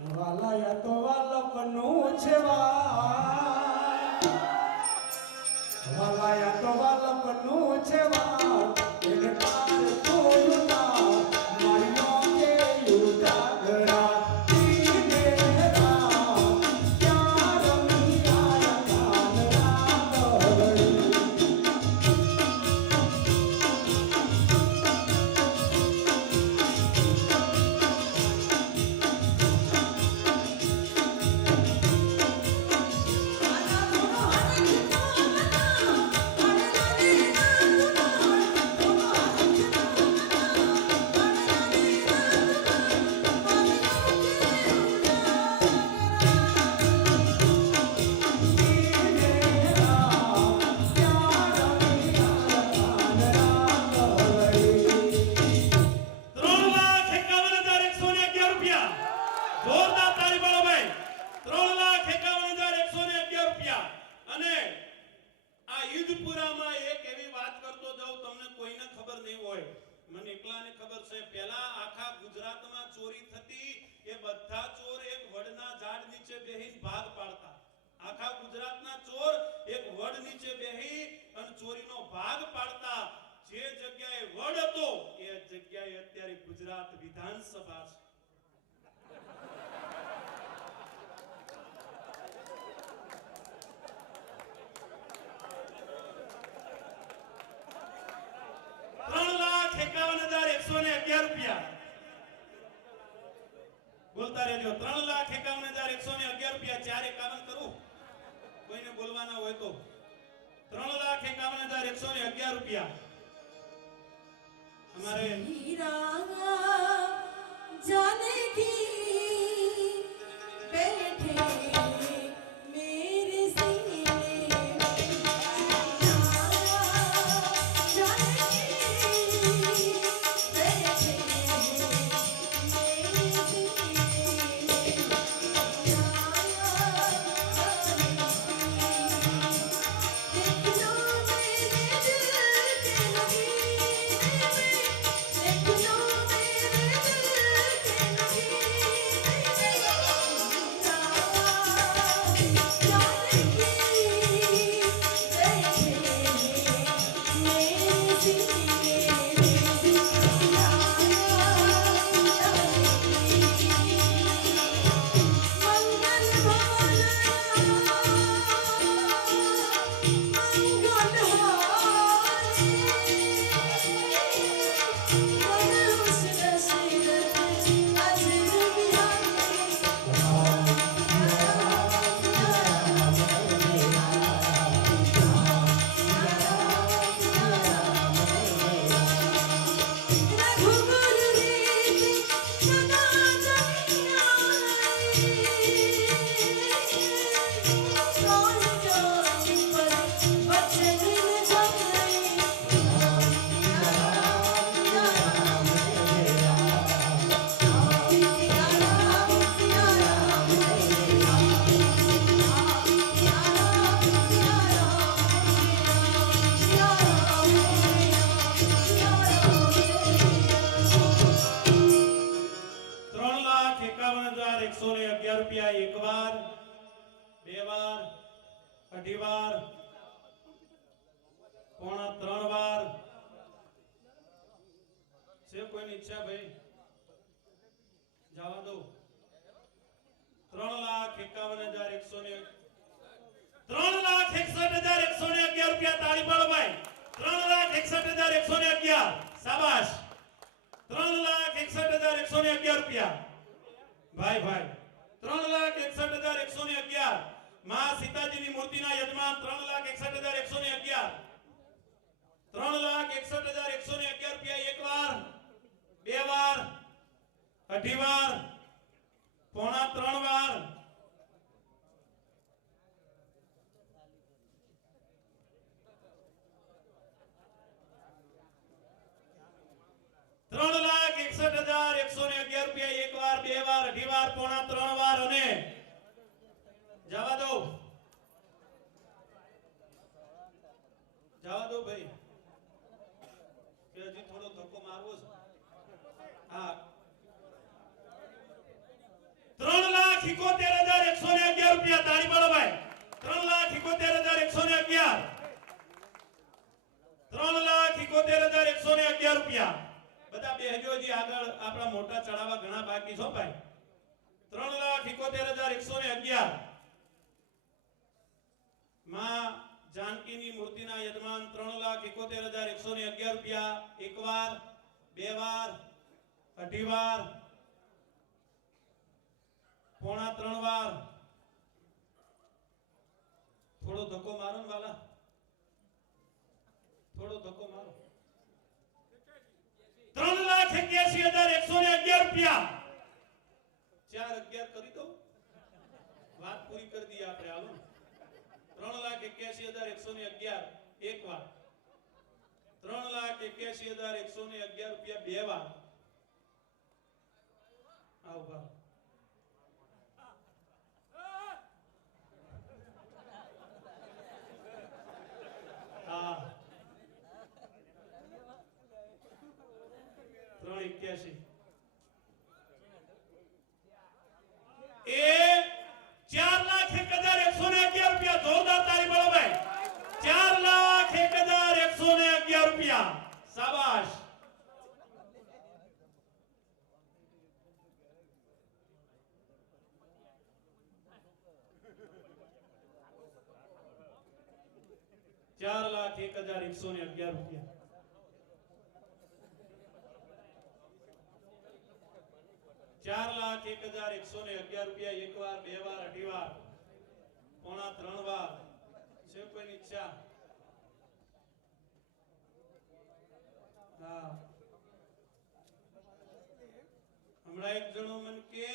વાલાયા તો વાલપનું છે વાલાયા તો વાલપનું છે એને પાર કોઈ ના મારી કે યુદાગરા મને એકલાને ખબર છે પહેલા આખા ગુજરાતમાં ચોરી થતી એ બધા ચોર એક વડના ઝાડ નીચે બેહીને ભાગ પાડતા આખા ગુજરાતના ચોર એક વડ નીચે બેહી અને ચોરીનો ભાગ પાડતા જે જગ્યાએ વડ હતો એ જગ્યાએ અત્યારે ગુજરાત વિધાનસભા છે ₹3,51,111 બોલતા રહેજો ₹3,51,111 451 કરું કોઈને બોલવાના હોય તો ₹3,51,111 हमारे जाने की बैठे मेरे ₹3,51,111 एक बार बे बार अढ़ी बार पौना 3 बार से कोई इच्छा भाई जावा दो ₹3,61,111 ताली पाड़ो भाई ₹3,61,111 शाबाश ₹3,61,111 भाई भाई ₹3,61,111 मां सीताजी की मूर्ति ना यजमान ₹3,61,111 ₹3,61,111 एक बार बे बार अढ़ी बार पौना 3 बार ₹3,61,111 एक बार बे बार अढ़ी बार पौना 3 बार અને જવા દો ભાઈ કે હજી થોડો ધક્કો મારવો છે હા 3 3,71,111 રૂપિયા તાળી પાડો ભાઈ 3,71,111 3,71,111 રૂપિયા બધા બેહજો જી આગળ આપણા મોટા ચડાવા ઘણા બાકી છો ભાઈ 3,71,111 માં જાનકીની મૂર્તિના યજમાન 3,71,111 રૂપિયા એક વાર બે વાર અઢી વાર પોણા ત્રણ વાર થોડો ધક્કો મારો ને વાલા થોડો ધક્કો મારો 3,81,111 રૂપિયા 4,11 કરી દો વાત પૂરી કરી દઈએ આપણે હાલો 3,81,111 એક વાર 3,81,111 રૂપિયા બે વાર આવ બા હા 3,81 એ 4,01,111 રૂપિયા જોરદાર તાળી પાડો ભાઈ 4,01,111 રૂપિયા શાબાશ ₹4,01,111 રૂપિયા 4,01,111 રૂપિયા એક વાર બે વાર અઢી વાર પોણા ત્રણ વાર છે કોઈની ઈચ્છા હા હમણાં એક જણો મને કે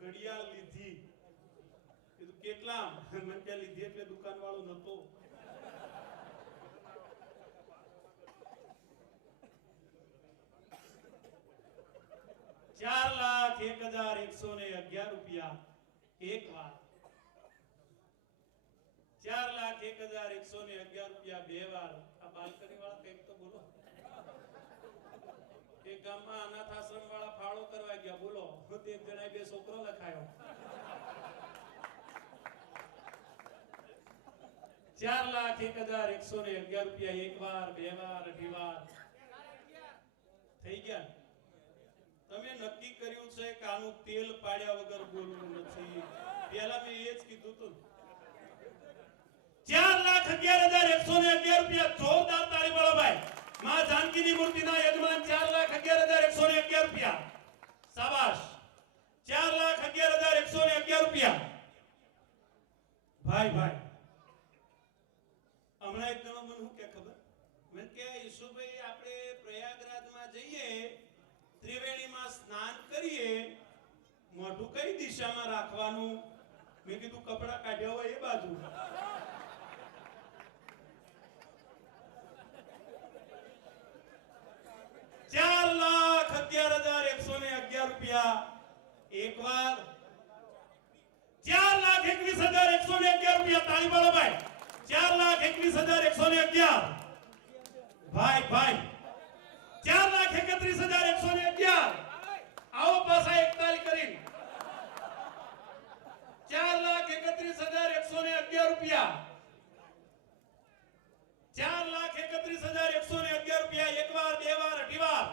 ઘડિયાળ લીધી કીધું કેટલા મને કે લીધી એટલે દુકાન વાળો નતો ₹4,01,111 એક વાર 4,01,111 બે વાર આ બાલ્કની વાળા કંઈક તો બોલો એક ગામમાં અનાથ આશ્રમ વાળા ફાળો કરવા ગયા બોલો એક જણાએ બે છોકરો લખાયો 4,01,111 રૂપિયા એક વાર બે વાર અઢી વાર થઈ ગયા તમે નક્કી કર્યું છે કે આનું તેલ પાડ્યા વગર બોલવું નથી પહેલા મેં એ જ કીધું હતું 4,11,111 રૂપિયા જોરદાર તાળી પાડો ભાઈ માં જાનકીની મૂર્તિના યજમાન 4,11,111 રૂપિયા શાબાશ 4,11,111 રૂપિયા ભાઈ ભાઈ હમણાં એક જણો મને શું કે ખબર મને કે ઈશુભાઈ આપણે પ્રયાગરાજમાં જઈએ ત્રિવેણીમાં સ્નાન કરીએ મોઢું કઈ દિશામાં રાખવાનું મેં કીધું કપડા કાઢ્યા હોય એ બાજુ ₹4,11,111 એક વાર 4,21,111 રૂપિયા તાળી પાડો ભાઈ 4,21,111 ભાઈ ભાઈ 4,31,111 આવો પાછા એક તાળી કરી 4,31,111 રૂપિયા 4,31,111 રૂપિયા એક વાર બે વાર અઢી વાર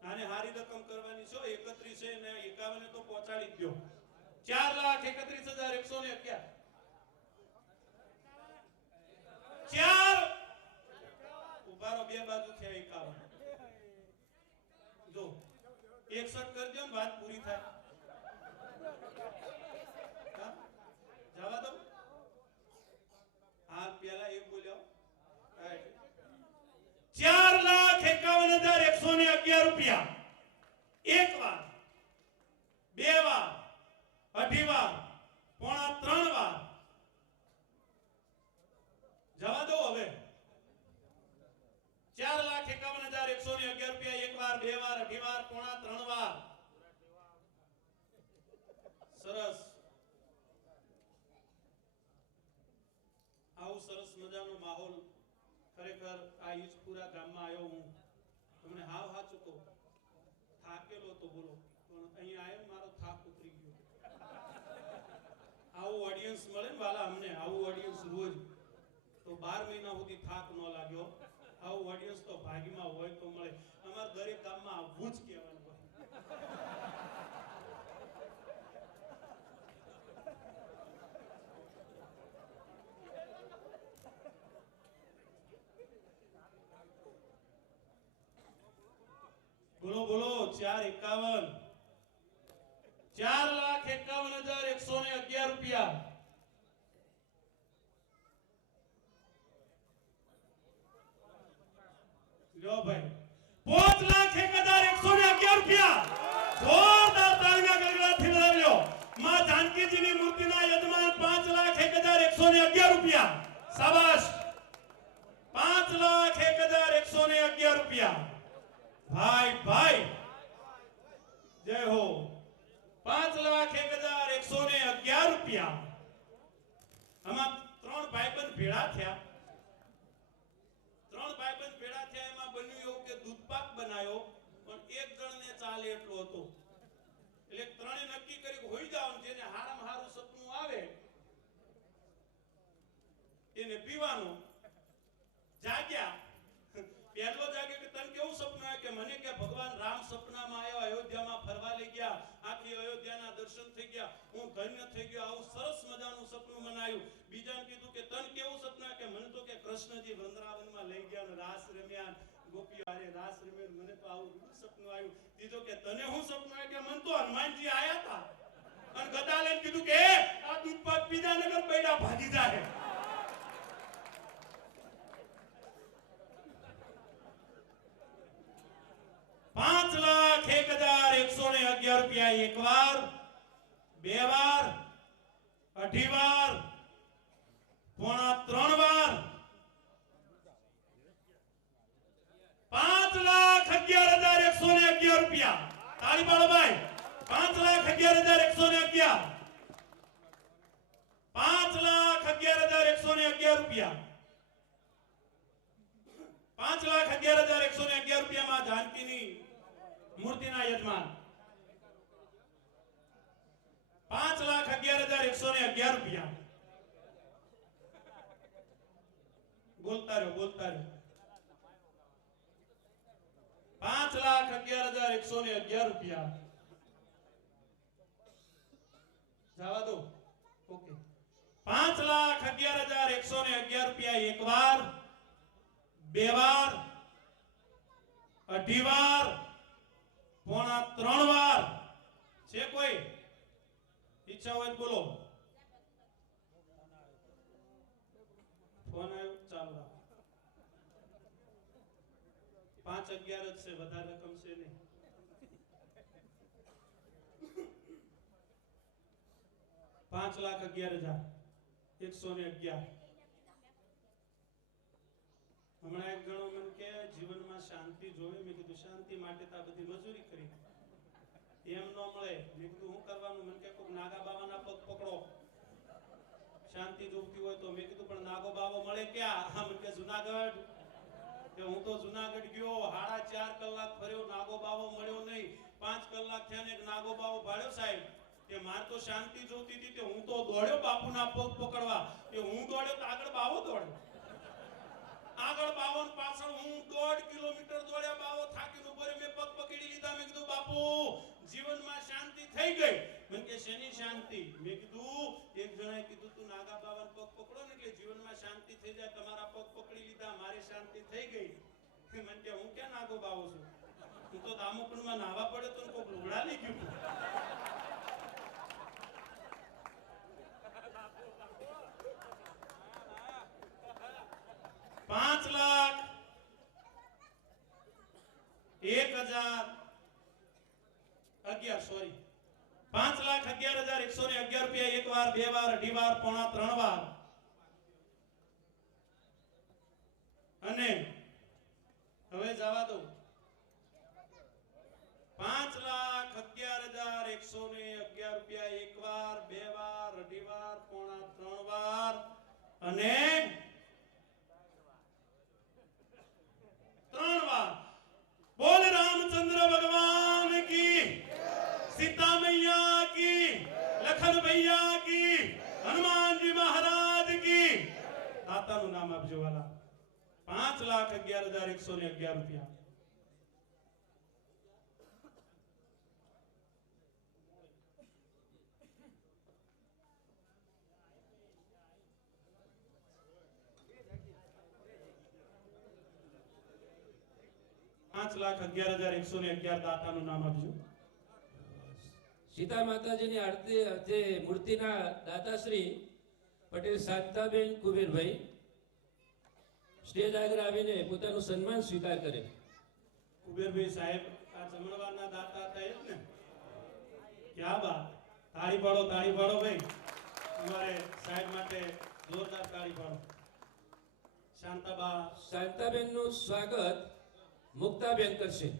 આને હારી રકમ કરવાની છે 31 છે ને 51 તો પહોંચાડી જ દો 4,31,111 ચાર ઉભારો બે બાજુ છે 51 જો 61 કરી દો ને વાત પૂરી થાય જવા દો હાલ પેલા એક બોલ્યો 4,51,111 રૂપિયા એક વાર બે વાર અઢી વાર પોણા ત્રણ વાર જવા દો હવે 4,51,111 રૂપિયા એક વાર બે વાર અઢી વાર પોણા ત્રણ વાર સરસ આવું સરસ મજાનો માહોલ ખરેખર આ ઈજપુરા ગામમાં આવ્યો હું તમને હાવ હાચું કહું થાકેલો તો બોલો પણ અહીંયા આવ્યો મારો થાક ઉતરી ગયો. આવું ઓડિયન્સ મળે ને વાલા અમને, આવું ઓડિયન્સ રોજ તો 12 મહિના સુધી થાક ન લાગ્યો. આવું ઓડિયન્સ તો ભાગ્યમાં હોય તો મળે. અમાર દરેક ગામમાં આવવું જ કહેવાનું હોય. બોલો બોલો 451 4,51,111 રૂપિયા. લ્યો ભાઈ 5,01,111 રૂપિયા. જોરદાર તાળીના ગળગળાટથી વધાવ્યો. માં જાનકીજીની મૂર્તિના યજમાન 5,01,111 રૂપિયા. શાબાશ 5,01,111 રૂપિયા. ભાઈ ભાઈ જય હો. 5,01,111 રૂપિયા. આમાં ત્રણ ભાઈબંધ ભેળા થયા. એમાં બન્યું એવું કે દૂધપાક બનાવ્યો પણ એક જણને ચાલે એટલો હતો. એટલે ત્રણે નક્કી કર્યું હોઈ જાવ, જેને હારામાં હારું સપનું આવે એને પીવાનું. જાગ્યા. પહેલો જાગે કે તને કેવું સપનું આવ્યું? કે મને કે ભગવાન રામ સપનામાં આવ્યા, અયોધ્યામાં ફરવા લઈ ગયા, આખી અયોધ્યાના દર્શન થઈ ગયા, હું ધન્ય થઈ ગયો, આવું સરસ મજાનું સપનું મનાયું. બીજાને કીધું કે તને કેવું સપનું આવ્યું? કે મને તો કે કૃષ્ણજી વૃંદાવનમાં લઈ ગયા ને રાસ રમ્યા, ગોપીઓ હારે રાસ રમ્યા, મને તો આવું સપનું આવ્યું. ત્રીજો કે તને શું સપનું આવ્યું? કે મને તો હનુમાનજી આયા હતા અને ગદા લઈને કીધું કે આ દૂધપાક પીધા નગર બૈડા ભાગી જાય. ₹5,01,111 એક વાર, બે વાર, અઢી વાર, પોણા ત્રણ વાર, ₹5,11,111. તાળી પાડો ભાઈ. 5,11,111. 5,11,111 રૂપિયા. 5,11,111 રૂપિયામાં જાનકીની મૂર્તિના યજમાન 5,11,111 રૂપિયા. બોલતા રહ્યો 5,11,111 રૂપિયા. જવા દો. ઓકે 5,11,111 રૂપિયા એક વાર, બે વાર, અઢી વાર, પોણા ત્રણ વાર. છે કોઈ ઈચ્છા હોય તો બોલો. ફોન આવ્યો ચાલુ રાખો. 5,11 જ છે, વધારે રકમ છે નહીં. ₹5,11,111. હમણાં એક જણો મને કે જીવનમાં શાંતિ જોવે. મેં કીધું શાંતિ માટે તો આ બધી મજૂરી કરી એમ ન મળે. મેં કીધું હું કરવાનું? મને કે કોક નાગા બાવાના પગ પકડો શાંતિ જોઈતી હોય તો. મેં કીધું પણ નાગો બાવો મળે ક્યાં? હા મને કે જુનાગઢ. કે હું તો જુનાગઢ ગયો, 4.5 કલાક ફર્યો, નાગો બાવો મળ્યો નહીં. 5 કલાક થયા ને એક નાગો બાવો ભાળ્યો સાહેબ. કે માર તો શાંતિ જોઈતી હતી. તે હું તો દોડ્યો બાપુના પગ પકડવા. કે હું દોડ્યો તો આગળ બાવો દોડ્યો. આગળ બાવન પાછળ હું 1.5 કિલોમીટર દોડ્યા. બાવો થાકીને ઉભો રહ્યો. મેં પગ પકડી લીધા. મેં કીધું બાપુ જીવનમાં શાંતિ થઈ ગઈ. મને કે શેની શાંતિ? મેં કીધું એક જણાએ કીધું તું નાગા બાવાના પગ પકડો ને એટલે જીવનમાં શાંતિ થઈ જાય. તમારા પગ પકડી લીધા, મારી શાંતિ થઈ ગઈ. મને કે હું ક્યાં નાગો બાવો છું? હું તો દામોકુંડમાં નાવા પડે તો કોક લુગડા લઈ ગયું. ₹5,11,111 રૂપિયા એક વાર, બે વાર, અઢી વાર, પોણા ત્રણ વાર. અને હવે જવા દો. 5,11,111 રૂપિયા એક વાર, બે વાર, અઢી વાર, પોણા ત્રણ વાર અને 3 વાર. બોલ રામચંદ્ર ભગવાન કી લખન ભૈયા કી, હનુમાનજી મહારાજ કી. દાતાનું નામ આપજો વાલા. 5,11,111 રૂપિયા. ₹5,11,111 દાતાનું નામ આપજો. સીતા માતાજીની આરતી જે મૂર્તિના દાતાશ્રી પટેલ શાંતાબેન કુબેરભાઈ સ્ટેજ આગળ આવીને પોતાનું સન્માન સ્વીકાર કરે. કુબેરભાઈ સાહેબ આ જમણવારના દાતા હતા એ જ ને? ક્યાં બાત. તાળી પાડો ભાઈ. તમારે સાહેબ માટે જોરદાર તાળી પાડો. શાંતાબા. શાંતાબેનનું સ્વાગત મુક્તાબેન કરશે.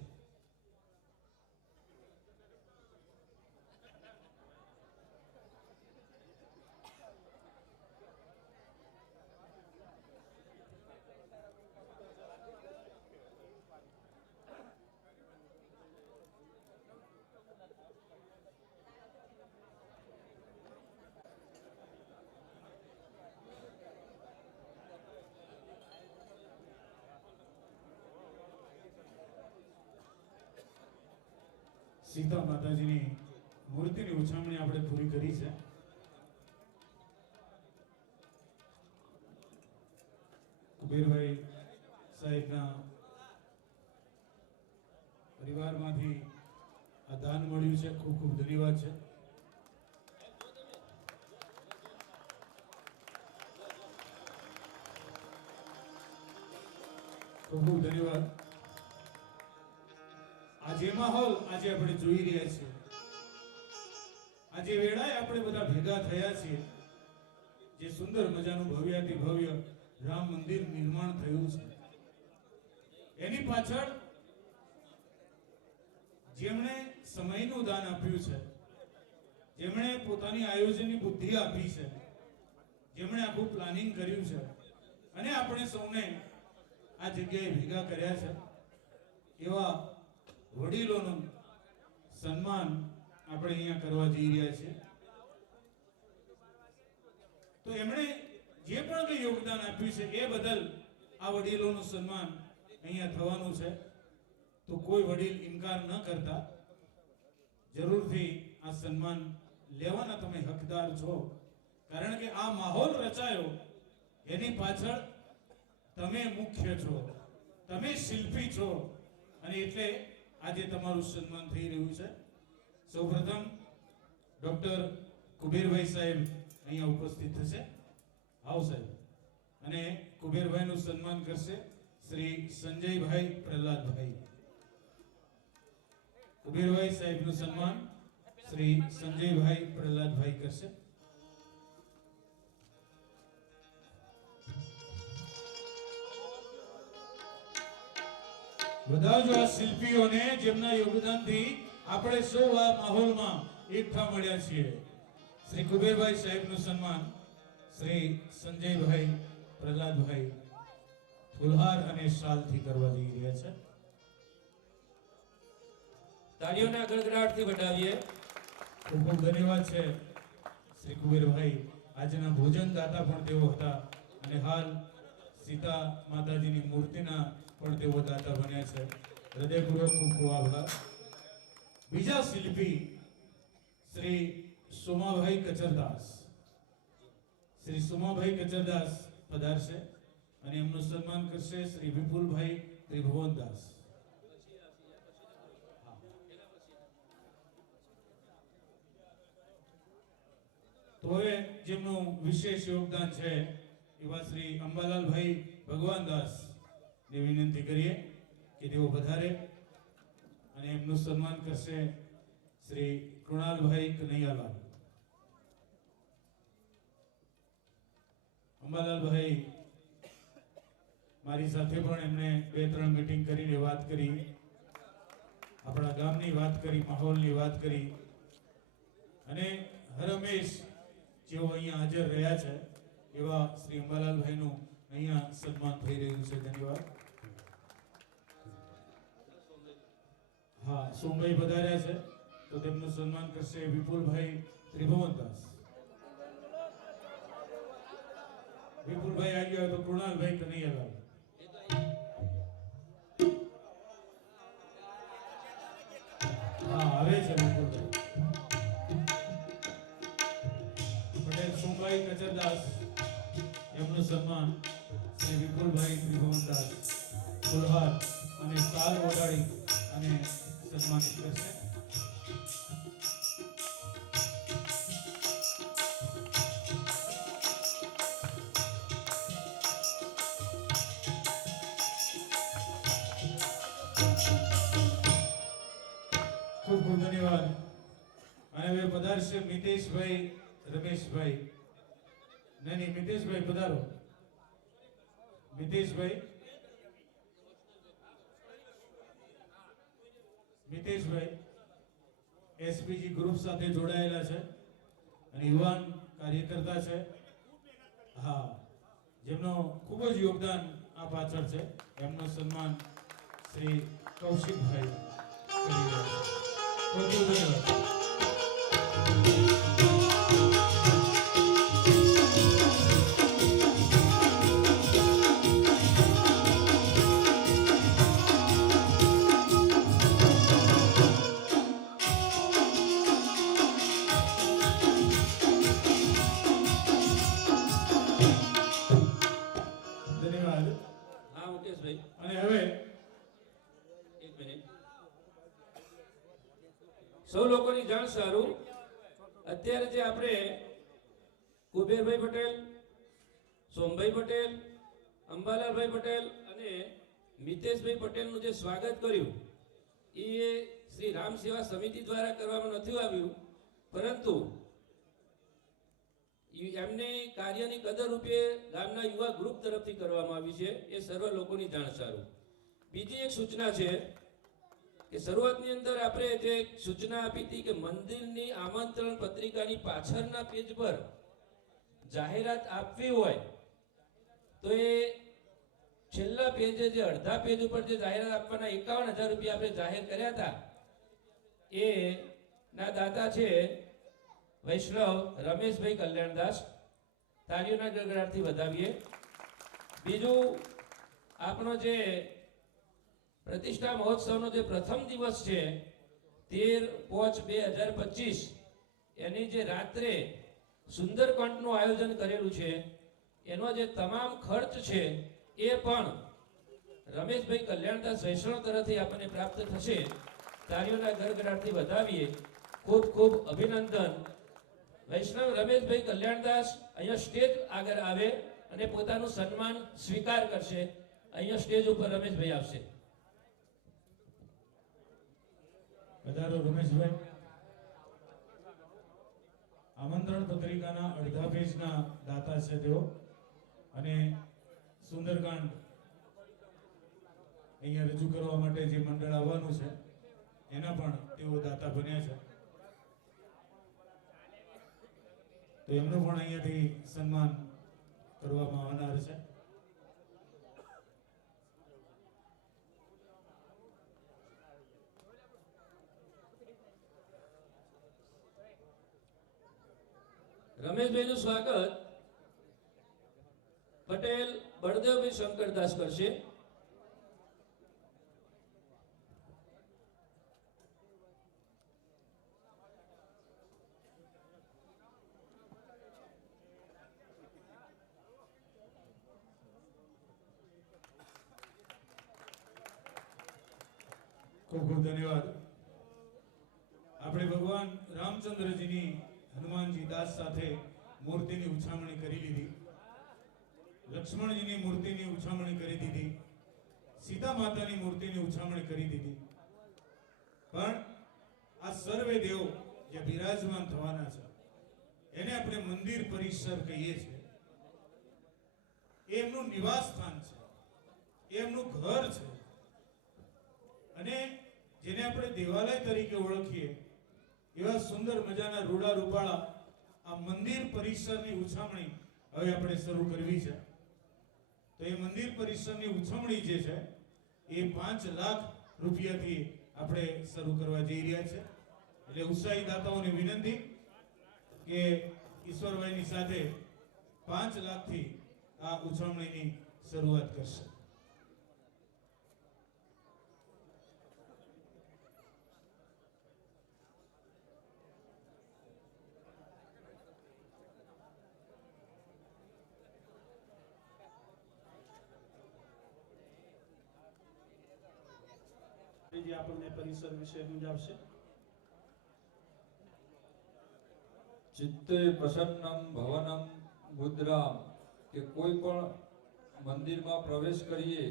સીતા માતાજીની મૂર્તિની ઉછામણી આપણે પૂરી કરી છે. કુબેરભાઈ સાહેબના પરિવારમાંથી આ દાન મળ્યું છે. ખૂબ ખૂબ ધન્યવાદ છે. ખૂબ ખૂબ ધન્યવાદ. આજે માહોલ આજે આપણે જોઈ રહ્યા છીએ, આજે વેળાએ આપણે બધા ભેગા થયા છીએ, જે સુંદર મજાનું ભવ્યાતિ ભવ્ય રામ મંદિર નિર્માણ થયું છે, એની પાછળ જેમણે સમયનું દાન આપ્યું છે, જેમણે પોતાની આયોજનની બુદ્ધિ આપી છે, જેમણે આખું પ્લાનિંગ કર્યું છે અને આપણે સૌને આ જગ્યાએ ભેગા કર્યા છે, એવા વડીલોનું સન્માન આપણે અહીંયા કરવા જઈ રહ્યા છીએ. તો એમણે જે પણ કંઈ યોગદાન આપ્યું છે એ બદલ આ વડીલોનું સન્માન અહીંયા થવાનું છે. તો કોઈ વડીલ ઇનકાર ન કરતા જરૂરથી આ સન્માન લેવાના તમે હકદાર છો. કારણ કે આ માહોલ રચાયો એની પાછળ તમે મુખ્ય છો, તમે શિલ્પી છો અને એટલે આજે તમારું સન્માન થઈ રહ્યું છે. સૌપ્રથમ ડોક્ટર કુબેરભાઈ સાહેબ અહીંયા ઉપસ્થિત થશે. આવો સાહેબ. અને કુબેરભાઈનું સન્માન કરશે શ્રી સંજયભાઈ પ્રહલાદભાઈ. કુબેરભાઈ સાહેબનું સન્માન શ્રી સંજયભાઈ પ્રહલાદભાઈ કરશે. વધાવજો આ શિલ્પીઓને જેમના યોગદાનથી આપણે સૌ આ માહોલમાં એકઠા મળ્યા છીએ. શ્રી કુબેરભાઈ સાહેબનું સન્માન શ્રી સંજયભાઈ પ્રહલાદભાઈ ફુલહાર અને શાલથી કરવા જઈ રહ્યા છે. તાળીઓના ગડગડાટથી વધાવીએ. ખૂબ ખૂબ ધન્યવાદ છે શ્રી કુબેરભાઈ. આજના ભોજન દાતા પણ તેઓ હતા અને હાલ સીતા માતાજીની મૂર્તિના પણ તેઓ દાતા બન્યા છે. હૃદયપૂર્વક ખૂબ ખૂબ આભાર. બીજા શિલ્પી શ્રી સોમાભાઈ કચરદાસ. શ્રી સોમાભાઈ કચરદાસ પધારશે અને એમનું સન્માન કરશે શ્રી વિપુલભાઈ ત્રિભુવનદાસ. તો હવે જેમનું વિશેષ યોગદાન છે એવા શ્રી અંબાલાલભાઈ ભગવાનદાસ ને વિનંતી કરીએ કે તેઓ વધારે અને એમનું સન્માન કરશે શ્રી કૃણાલભાઈ કનૈયાલાલ. અંબાલાલભાઈ મારી સાથે પણ એમણે 2-3 મીટિંગ કરીને વાત કરી, આપણા ગામની વાત કરી, માહોલની વાત કરી અને હરમેશ જેઓ અહીંયા હાજર રહ્યા છે એવા શ્રી અંબાલાલભાઈનું અહીંયા સન્માન થઈ રહ્યું છે. ધન્યવાદ. હા, સોમભાઈ પધાર્યા છે તો તેમનું સન્માન કરશે વિપુલભાઈ ત્રિભુવનદાસ. વિપુલભાઈ આવી ગયા તો કૃણાલભાઈ કનૈયાલાલ. હા આવે છે વિપુલભાઈ. પટેલ સોમભાઈ કચરદાસ, એમનું સન્માન શ્રી વિપુલભાઈ ત્રિભુવનદાસ ફુલહાર અને સાલ ઓઢાડી અને સન્માનિત કરશે. ખૂબ ખૂબ ધન્યવાદ. અને હવે પધારશે મિતેશભાઈ રમેશભાઈ. નહીં મિતેશભાઈ પધારો. મિતેશભાઈ એસપીજી ગ્રુપ સાથે જોડાયેલા છે અને યુવાન કાર્યકર્તા છે. હા, જેમનો ખૂબ જ યોગદાન આ પાછળ છે. એમનું સન્માન શ્રી કૌશિકભાઈ કરી રહ્યા છે. ખૂબ ખૂબ ધન્યવાદ. ધન્યવાદ. હા મુકેશભાઈ, અને હવે એક મિનિટ. સૌ લોકોની જાણ સારું, અત્યારે જે આપણે કુબેરભાઈ પટેલ, સોમભાઈ પટેલ, અંબાલાલભાઈ પટેલ અને મિતેશભાઈ પટેલનું જે સ્વાગત કર્યું એ શ્રી રામ સેવા સમિતિ દ્વારા કરવામાં નથી આવ્યું, પરંતુ એમને કાર્યની કદર રૂપે ગામના યુવા ગ્રુપ તરફથી કરવામાં આવી છે. એ સર્વ લોકોની જાણ સારું. બીજી એક સૂચના છે કે શરૂઆતની અંદર આપણે જે સૂચના આપી હતી કે મંદિરની આમંત્રણ પત્રિકાની પાછળના પેજ પર જાહેરાત આપવી હોય તો એ છેલ્લા પેજે જે અડધા પેજ ઉપર જે જાહેરાત આપવાના 51,000 રૂપિયા આપણે જાહેર કર્યા હતા એ ના દાતા છે વૈષ્ણવ રમેશભાઈ કલ્યાણદાસ. તાળીઓના ગડગડાટથી વધાવીએ. બીજું, આપણો જે પ્રતિષ્ઠા મહોત્સવનો જે પ્રથમ દિવસ છે 13/5/2025 એની જે રાત્રે સુંદરકાંડનું આયોજન કરેલું છે એનો જે તમામ ખર્ચ છે એ પણ રમેશભાઈ કલ્યાણદાસ વૈષ્ણવ તરફથી આપણને પ્રાપ્ત થશે. તાળીઓના ગડગડાટથી વધાવીએ. ખૂબ ખૂબ અભિનંદન. વૈષ્ણવ રમેશભાઈ કલ્યાણદાસ અહીંયા સ્ટેજ આગળ આવે અને પોતાનું સન્માન સ્વીકાર કરશે. અહીંયા સ્ટેજ ઉપર રમેશભાઈ આવશે. પધારો રમેશભાઈ. આમંત્રણ પત્રિકાના અડધા પેજના દાતા છે તેઓ અને સુંદરકાંડ અહીંયા રજૂ કરવા માટે જે મંડળ આવવાનું છે એના પણ તેઓ દાતા બન્યા છે. તો એમનું પણ અહીંયાથી સન્માન કરવામાં આવનાર છે. રમેશભાઈનું સ્વાગત પટેલ બળદેવભાઈ શંકરદાસ કરશે. ખૂબ ખૂબ ધન્યવાદ. આપણે ભગવાન રામચંદ્રજીની હનુમાનજી દાસ સાથે મૂર્તિની ઉછામણી કરી લીધી. લક્ષ્મણજીની મૂર્તિની ઉછામણી કરી દીધી. સીતા માતાની મૂર્તિની ઉછામણી કરી દીધી. પણ આ સર્વે દેવ જે બિરાજમાન થવાના છે એને આપણે મંદિર પરિસર કહીએ છીએ. એ એમનું નિવાસ સ્થાન છે, એ એમનું ઘર છે. અને જેને આપણે દેવાલય તરીકે ઓળખીએ એવા સુંદર મજાના રૂડા રૂપાળા આ મંદિર પરિસરની ઉછામણી હવે આપણે શરૂ કરવી છે. તો એ મંદિર પરિસરની ઉછામણી જે છે એ 5 લાખ રૂપિયાથી આપણે શરૂ કરવા જઈ રહ્યા છે. એટલે ઉત્સાહી દાતાઓને વિનંતી કે ઈશ્વરભાઈની સાથે 5 લાખથી આ ઉછળણીની શરૂઆત કરશે. જે આપણને પરિસર વિશે સમજાવશે. ચિત્તે પ્રસન્નમ ભવનમ મુદ્રામ, કે કોઈ પણ મંદિરમાં પ્રવેશ કરીએ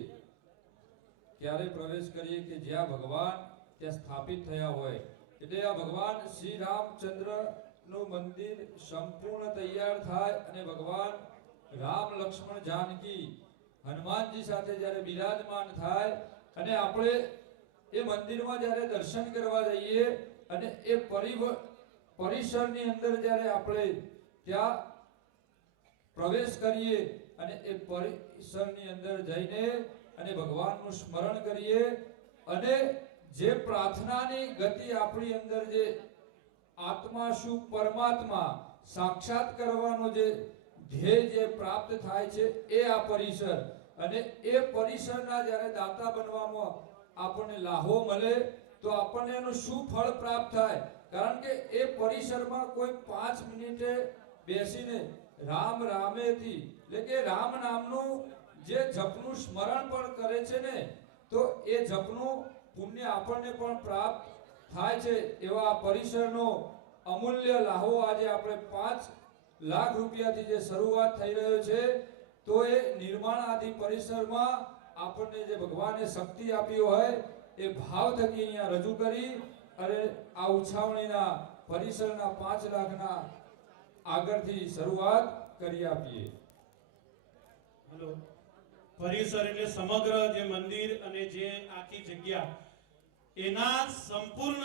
ત્યારે પ્રવેશ કરીએ કે જ્યાં ભગવાન ત્યાં સ્થાપિત થયા હોય. એટલે આ ભગવાન શ્રી રામચંદ્રનું મંદિર સંપૂર્ણ તૈયાર થાય અને ભગવાન રામ લક્ષ્મણ જાનકી હનુમાનજી સાથે જ્યારે બિરાજમાન થાય અને આપણે એ મંદિરમાં જ્યારે દર્શન કરવા જઈએ અને એ પરિસરની અંદર જ્યારે આપણે ત્યાં પ્રવેશ કરીએ અને એ પરિસરની અંદર જઈને અને ભગવાનનું સ્મરણ કરીએ અને જે પ્રાર્થનાની ગતિ આપણી અંદર જે આત્મા શું પરમાત્મા સાક્ષાત કરવાનો જે ધ્યેય જે પ્રાપ્ત થાય છે એ આ પરિસર, અને એ પરિસરના જ્યારે દાતા બનવામાં આપણને લાહો મળે તો આપણને એનું શું ફળ પ્રાપ્ત થાય. કારણ કે એ પરિસરમાં કોઈ 5 મિનિટે બેસીને રામ રામેથી એટલે કે રામ નામનું જે જપનું સ્મરણ પણ કરે છે ને, તો એ જપનું પુણ્ય આપણને પણ પ્રાપ્ત થાય છે. એવા આ પરિસરનો અમૂલ્ય લાહો આજે આપણે 5 લાખ રૂપિયાથી જે શરૂઆત થઈ રહ્યો છે, તો એ નિર્માણ આદિ પરિસરમાં આપણને જે ભગવાને શક્તિ આપી હોય એ ભાવ થકી અહીંયા રજૂ કરી અને આ ઉછાવણીના પરિસરના 5 લાખના આગળથી શરૂઆત કરી આપીએ. હેલો. પરિસર એટલે સમગ્ર જે મંદિર અને જે આખી જગ્યા, એના સંપૂર્ણ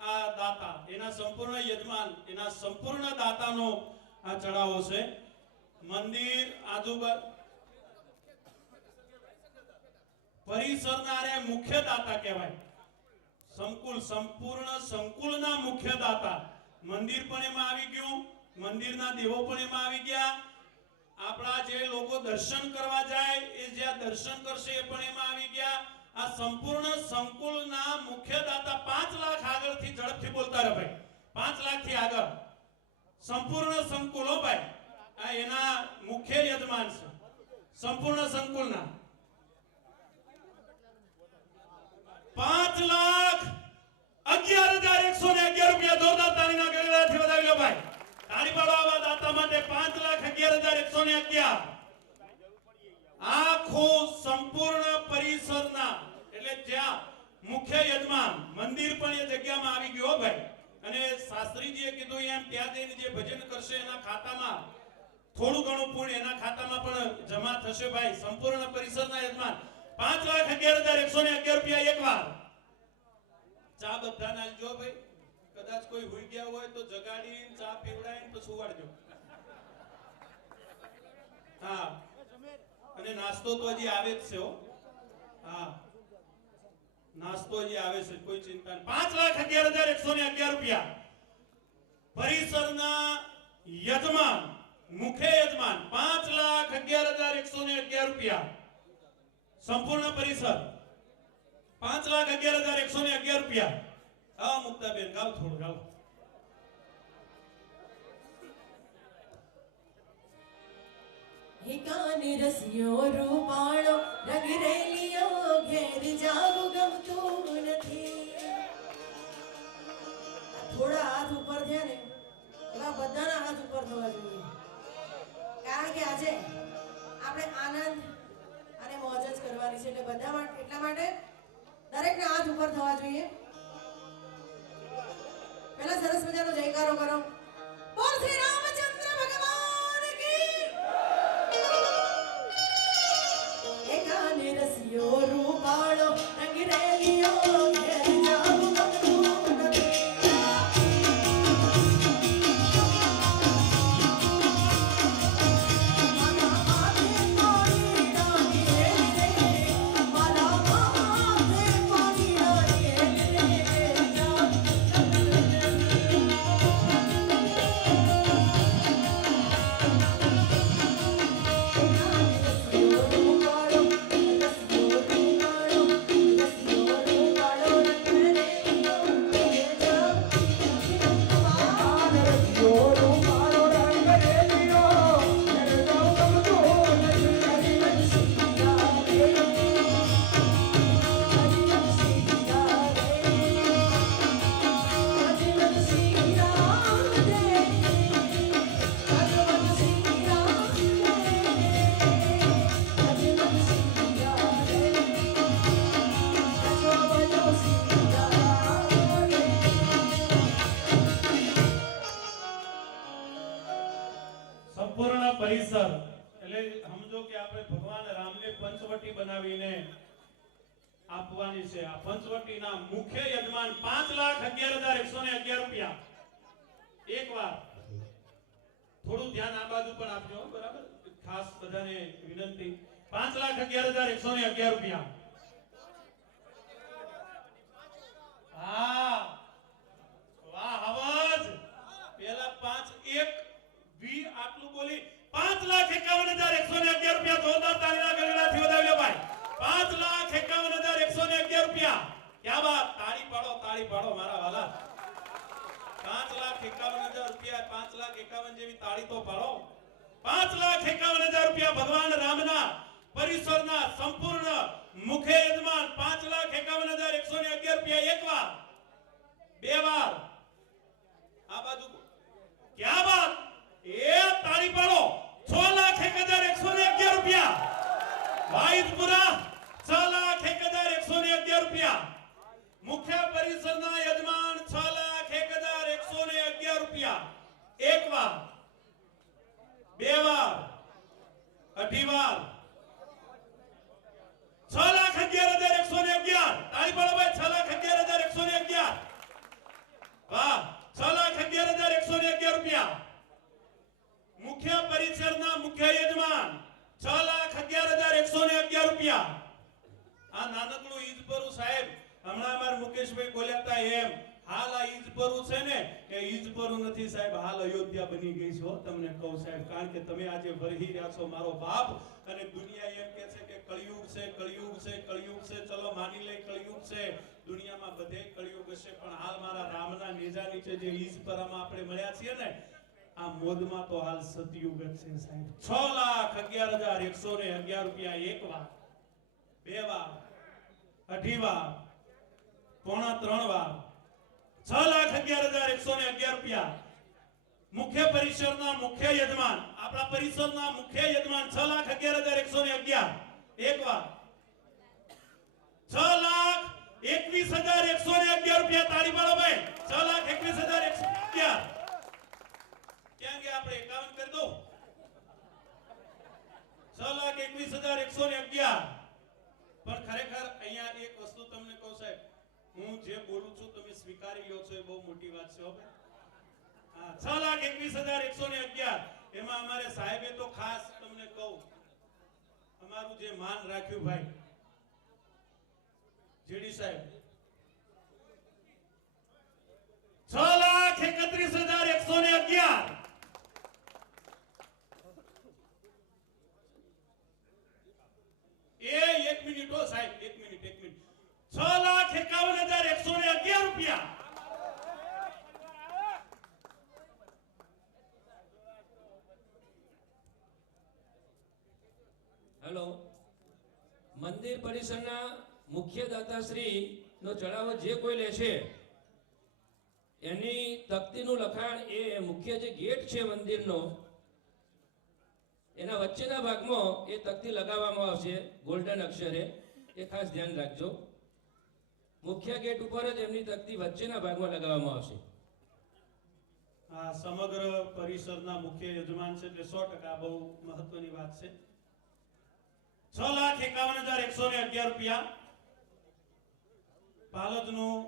આ દાતા, એના સંપૂર્ણ યજમાન, એના સંપૂર્ણ દાતાનો આ ચડાવો છે. મંદિર આજુબાજુ પરિસરના રે મુખ્ય દાતા કહેવાય. સંપૂર્ણ સંકુલના મુખ્ય દાતા. મંદિર પણ એમાં આવી ગયું, મંદિરના દેવો પણ એમાં આવી ગયા. આપણા જે લોકો દર્શન કરવા જાય એ જ્યાં દર્શન કરશે એ પણ એમાં આવી ગયા. આ સંપૂર્ણ સંકુલના મુખ્ય દાતા 5 લાખ આગળથી ઝડપથી બોલતા રહે ભાઈ. 5 લાખથી આગળ સંપૂર્ણ સંકુલ હો ભાઈ. આ એના મુખ્ય યજમાન છે સંપૂર્ણ સંકુલના. 5,11,111 રૂપિયા જોરદાર તાળીના ગણગણાટથી વધાવી લો ભાઈ. તાળી પાડો આવા દાતા માટે. 5,11,111 આખું સંપૂર્ણ પરિસરના એટલે જ્યાં મુખ્ય યજમાન મંદિર પણ એ જગ્યામાં આવી ગયો ભાઈ. અને શાસ્ત્રીજીએ કીધું એમ ત્યાં જઈને જે ભજન કરશે એના ખાતામાં થોડું ઘણું પુણ્ય એના ખાતામાં પણ જમા થશે ભાઈ. સંપૂર્ણ પરિસરના યજમાન 5,11,111 રૂપિયા એકવાર. ચા બધા નાખજો ભાઈ. કદાચ કોઈ હોઈ ગયા હોય તો જગાડીને ચા પીવડાવીને તો સુવાડજો. હા, અને નાસ્તો તો હજી આવે જ છે હો. હા, નાસ્તો હજી આવે છે, કોઈ ચિંતા નહીં. 5,11,111 રૂપિયા પરિસરના યજમાન, મુખ્ય યજમાન. 5,11,111 રૂપિયા સંપૂર્ણ પરિસર. 5,11,111 રૂપિયા. આવો મુક્તાબેન, ગાવ થોડું ગાવ. હે કાન રસિયો રૂપાળો રંગ રેલિયો ઘેર જાવું ગમતું નથી. થોડા હાથ ઉપર થયા ને એવા બધાના હાથ ઉપર થવા જોઈએ. કારણ કે આજે આપણે આનંદ અને મોજ જ કરવાની છે. એટલે બધા માટે, એટલા માટે દરેકના હાથ ઉપર થવા જોઈએ. પહેલા સરસ મજાનો જયકારો કરો. બોલ શ્રી રામચંદ્ર ભગવાન કી. એકાને રસિયો રૂપાળો રંગ રેલિયો ઘેર જાવું ગમતું નથી. મારા માથે પાણી ડાળી રે, મારા માથે પાણી ડાળી રે. વટાવીને આપવાની છે. આ પંચવટીના મુખ્ય યજમાન 5,11,111 રૂપિયા. એકવાર થોડું ધ્યાન આ બાજુ પણ આપજો, બરાબર? ખાસ બધાને વિનંતી. 5,11,111 રૂપિયા. હા, વાહ અવાજ. પેલા 5,1 આટલું બોલી 5,51,111 રૂપિયા. જોરદાર તાળીના ગણગણાથી વધાવી લો ભાઈ. 5,51,111 રૂપિયા. ક્યા બાત. તાળી પાડો મારા વાલા. 5,51,000 રૂપિયા. 5,51,000 જેવી તાળી તો પાડો. 5,51,000 રૂપિયા. ભગવાન રામના પરિસરના સંપૂર્ણ મુખ્ય યજમાન 5,51,111 રૂપિયા. એક વાર, બે વાર. આ બાજુ ક્યા બાત. એ તાળી પાડો. 6,01,111 રૂપિયા. વાહિદપુરા 6,01,111 રૂપિયા. મુખ્ય પરિસરના યજમાન 6,01,111 રૂપિયા. એક વાર, બે વાર, અઢી વાર. 6,11,111. તાળી પાડો ભાઈ. 6,11,111. વાહ. 6,11,111 રૂપિયા. મુખ્ય પરિસરના મુખ્ય યજમાન 6,11,111 રૂપિયા. આ નાનકડું ઈજપરું સાહેબ, હમણાં અમાર મુકેશભાઈ બોલ્યા હતા એમ, હાલ આ ઈજપરું છે ને એ ઈજપરું નથી સાહેબ, હાલ અયોધ્યા બની ગઈ છે. તમને કહું સાહેબ, કારણ કે તમે આજે વરહી રહ્યા છો મારો બાપ, અને દુનિયા એમ કે છે કે કળિયુગ છે, કળિયુગ છે, કળિયુગ છે. ચલો માની લે કળિયુગ છે, દુનિયામાં બધે કળિયુગ હશે, પણ હાલ મારા રામના નેજા નીચે જે ઈજપરામાં આપણે મળ્યા છીએ ને, આ મોદમાં તો હાલ સતયુગ જ છે સાહેબ. 6,11,111 રૂપિયા. એક વાર, બે વાર, અઢી વાર, પોણા ત્રણ વાર. 6,11,111 રૂપિયા. મુખ્ય પરિસરના મુખ્ય યજમાન, આપણા પરિસરના મુખ્ય યજમાન 6,11,111. એક વાર, 6,21,111 રૂપિયા. તાળી પાડો ભાઈ. 6,21,111. ક્યાં ગયા આપણે? 51 કરી દો. 6,21,111. પણ ખરેખર અહીંયા એક વસ્તુ તમને કહું સાહેબ, હું જે બોલું છું તમે સ્વીકારી લ્યો છો એ બહુ મોટી વાત છે. હા, 6,21,111. એમાં અમારે સાહેબે તો ખાસ તમને કહું, અમારું જે માન રાખ્યું ભાઈ જેડી સાહેબ, 6,31,111. એક મિનિટ હો સાહેબ, એક મિનિટ. 6,51,111 રૂપિયા. હેલો, મંદિર પરિસરના મુખ્ય દાતાશ્રી નો ચડાવો જે કોઈ લે છે એની તકતીનું લખાણ એ મુખ્ય જે ગેટ છે મંદિરનો એના વચ્ચેના ભાગમાં એ તકતી લગાવવામાં આવશે ગોલ્ડન અક્ષરે. એ ખાસ ધ્યાન રાખજો. મુખ્ય ગેટ ઉપર જ એમની તકતી વચ્ચેના ભાગમાં લગાવવામાં આવશે. આ સમગ્ર પરિસરના મુખ્ય યજમાન છે એટલે 100% બહુ મહત્વની વાત છે. 6,51,111 રૂપિયા. પાલજનું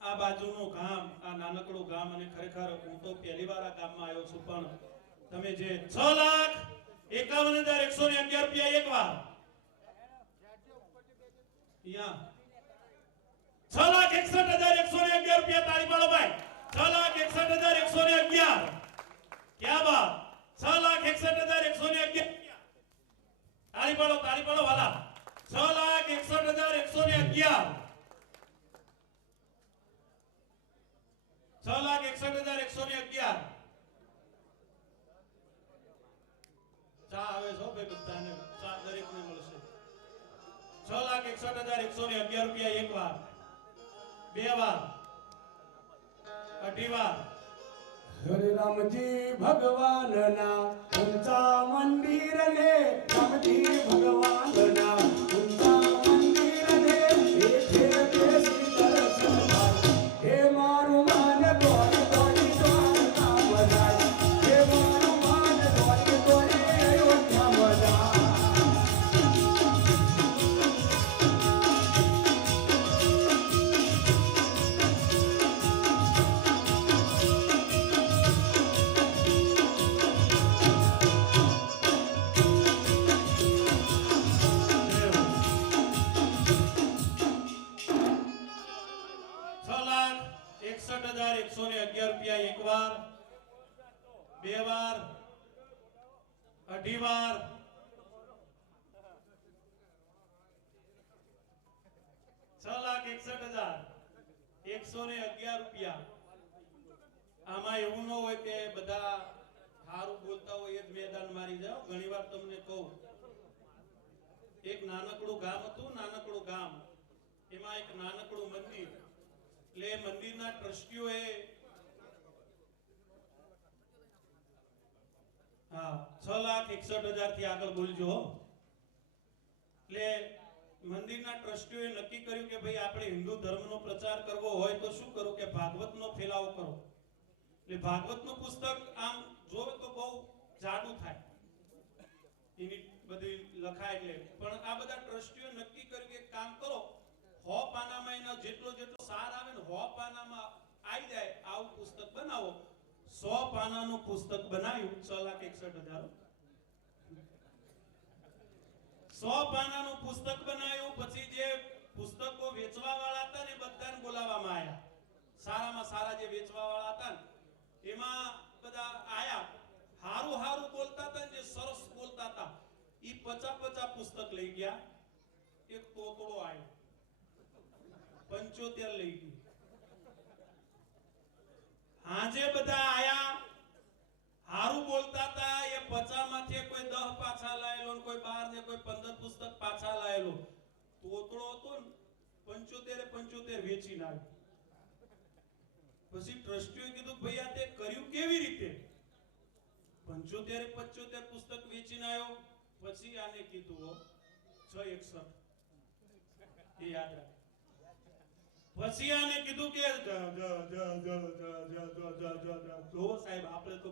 આ બાજુનું ગામ, આ નાનકડું ગામ, અને ખરેખર હું તો પહેલી વાર આ ગામમાં આવ્યો છું, પણ તમે જે 6,51,111 રૂપિયા. એક વાર, 6,61,111 રૂપિયા. તાળી પાડો ભાઈ. 6,61,111. ક્યા બાત. 6,61,111. તાળી પાડો વાલા. 6,61,111. 6,61,111. ચા આવે છે ભાઈ, બધાને ચા દરેકને મળશે. 6,61,111 રૂપિયા. એક વાર, બે વાર, અઢી વાર. હરે રામજી ભગવાનના ઊંચા મંદિર ને, રામજી ભગવાનના ઊંચા મંદિર ને, એ છે દેશી દર્શન થાય. હે મારું માન દોડી દોડી દ્વારકા મનાય, હે મારું માન દોડી દોડી અયોધ્યા મનાય. 2 વાર, 2.5 વાર, 6,61,111 રૂપિયા. આમાં એવું ન હોય કે બધા સારું બોલતા હોય એ જ મેદાન મારી જાઓ. ઘણીવાર તમને કહું, એક નાનકડું ગામ હતું, નાનકડું ગામ, એમાં એક નાનકડું મંદિર. એટલે એ મંદિરના ટ્રસ્ટીઓએ હા 6,61,000 થી આગળ બોલજો હો. એટલે મંદિરના ટ્રસ્ટીઓએ નક્કી કર્યું કે ભાઈ આપણે હિન્દુ ધર્મનો પ્રચાર કરવો હોય તો શું કરો કે ભાગવતનો ફેલાવો કરો. એટલે ભાગવતનું પુસ્તક આમ જોવે તો બહુ જાડું થાય, એની બધી લખાય એટલે. પણ આ બધા ટ્રસ્ટીઓ નક્કી કર્યું કે કામ કરો, 100 પાનામાં એનો જેટલો સાર આવે ને 100 પાનામાં આવી જાય આવું પુસ્તક બનાવો. 100 પાનાનું પુસ્તક બનાવ્યું. 6,61,000. 100 પાનાનું પુસ્તક બનાવ્યું. પછી જે પુસ્તકો વેચવા વાળા હતા ને બધાને બોલાવવામાં આવ્યા. સારામાં સારા જે વેચવા વાળા હતા ને એમાં બધા આયા. હારું બોલતા હતા ને જે સરસ બોલતા હતા ઈ 50 પુસ્તક લઈ ગયા. એક તોતડો આવ્યો 75 લઈ ગયું. હાજે બધા આયા, હારું બોલતા હતા એ 50 માંથી કોઈ 10 પાછા લાયેલો, કોઈ 12 ને કોઈ 15 પુસ્તક પાછા લાયેલો. તોતડો હતો ને 75 વેચી નાખ્યો. પછી ટ્રસ્ટીઓએ કીધું ભાઈ આ તે કર્યું કેવી રીતે? 75 પુસ્તક વેચીને આવ્યો. પછી આને કીધું 661 એ યાદ રાખ. પછી આને કીધું કે જો સાહેબ આપણે તો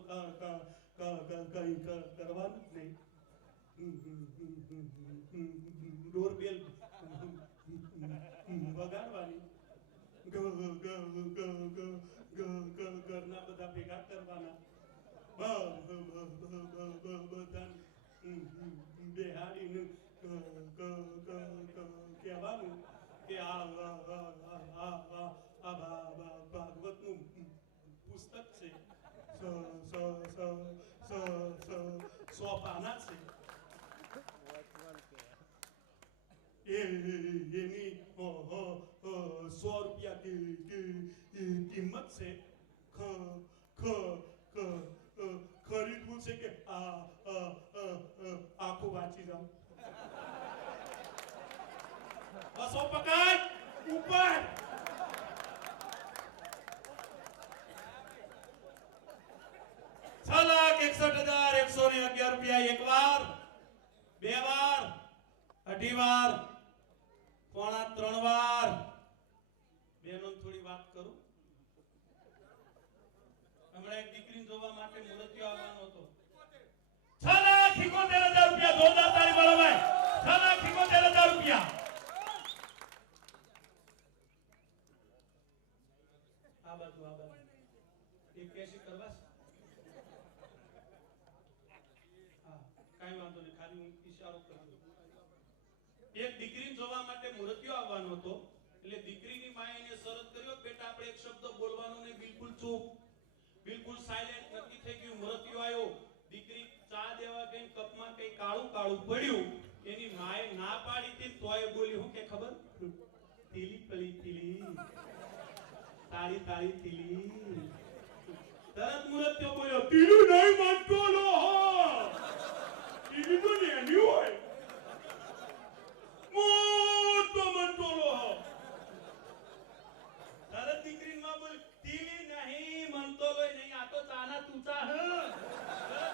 કઈ કરવાનું જ નહીં. ડોરબેલ વગાડવાની, ઘરના બધા ભેગા કરવાના, બેહાડીને કહેવાનું કે આ ભાગવતનું પુસ્તક છે, 100 પાના છે, એની 100 રૂપિયા કિંમત છે. ખરીદવું છે કે આખું વાંચી જાઉં? બસો પકડ ઉપર. ₹6,61,111 એક વાર, 2 વાર, 2.5 વાર, 3 વાર. બેનો થોડી વાત કરું. હમણાં એક દીકરીને જોવા માટે મુરતિયો આવવાનો હતો. 6,71,000 રૂપિયા. જોરદાર તાળી પાડો ભાઈ. 6,71,000 રૂપિયા. આ બાજુ એક કેસી કરવા હા કાઈ વાંધો નહીં, ખાલી હું ઈશારો કરું. એક દીકરીને જોવા માટે મુરતિયો આવવાનો હતો. એટલે દીકરીની માએ એને શરત કર્યો બેટા આપણે એક શબ્દ બોલવાનો નહીં, બિલકુલ ચૂપ, બિલકુલ સાયલેન્ટ. નક્કી થઈ ગયું. મુરતિયો આવ્યો. દીકરી ચા દેવા ગઈ, કપમાં કઈ કાળું પડ્યું. એની માએ ના પાડી હતી તોય બોલી હું કે ખબર? તીલી પલી તીલી, તાળી તાળી તીલી. તરત મુરતિયો બોલ્યો તીલી નહીં માનતો લો હો, તીલી તો નેની હોય, મોટો મનતો લો હો. તરત દીકરી માં બોલ તીલી નહીં મનતો લો નહીં, આ તો ચાના તુચા હ.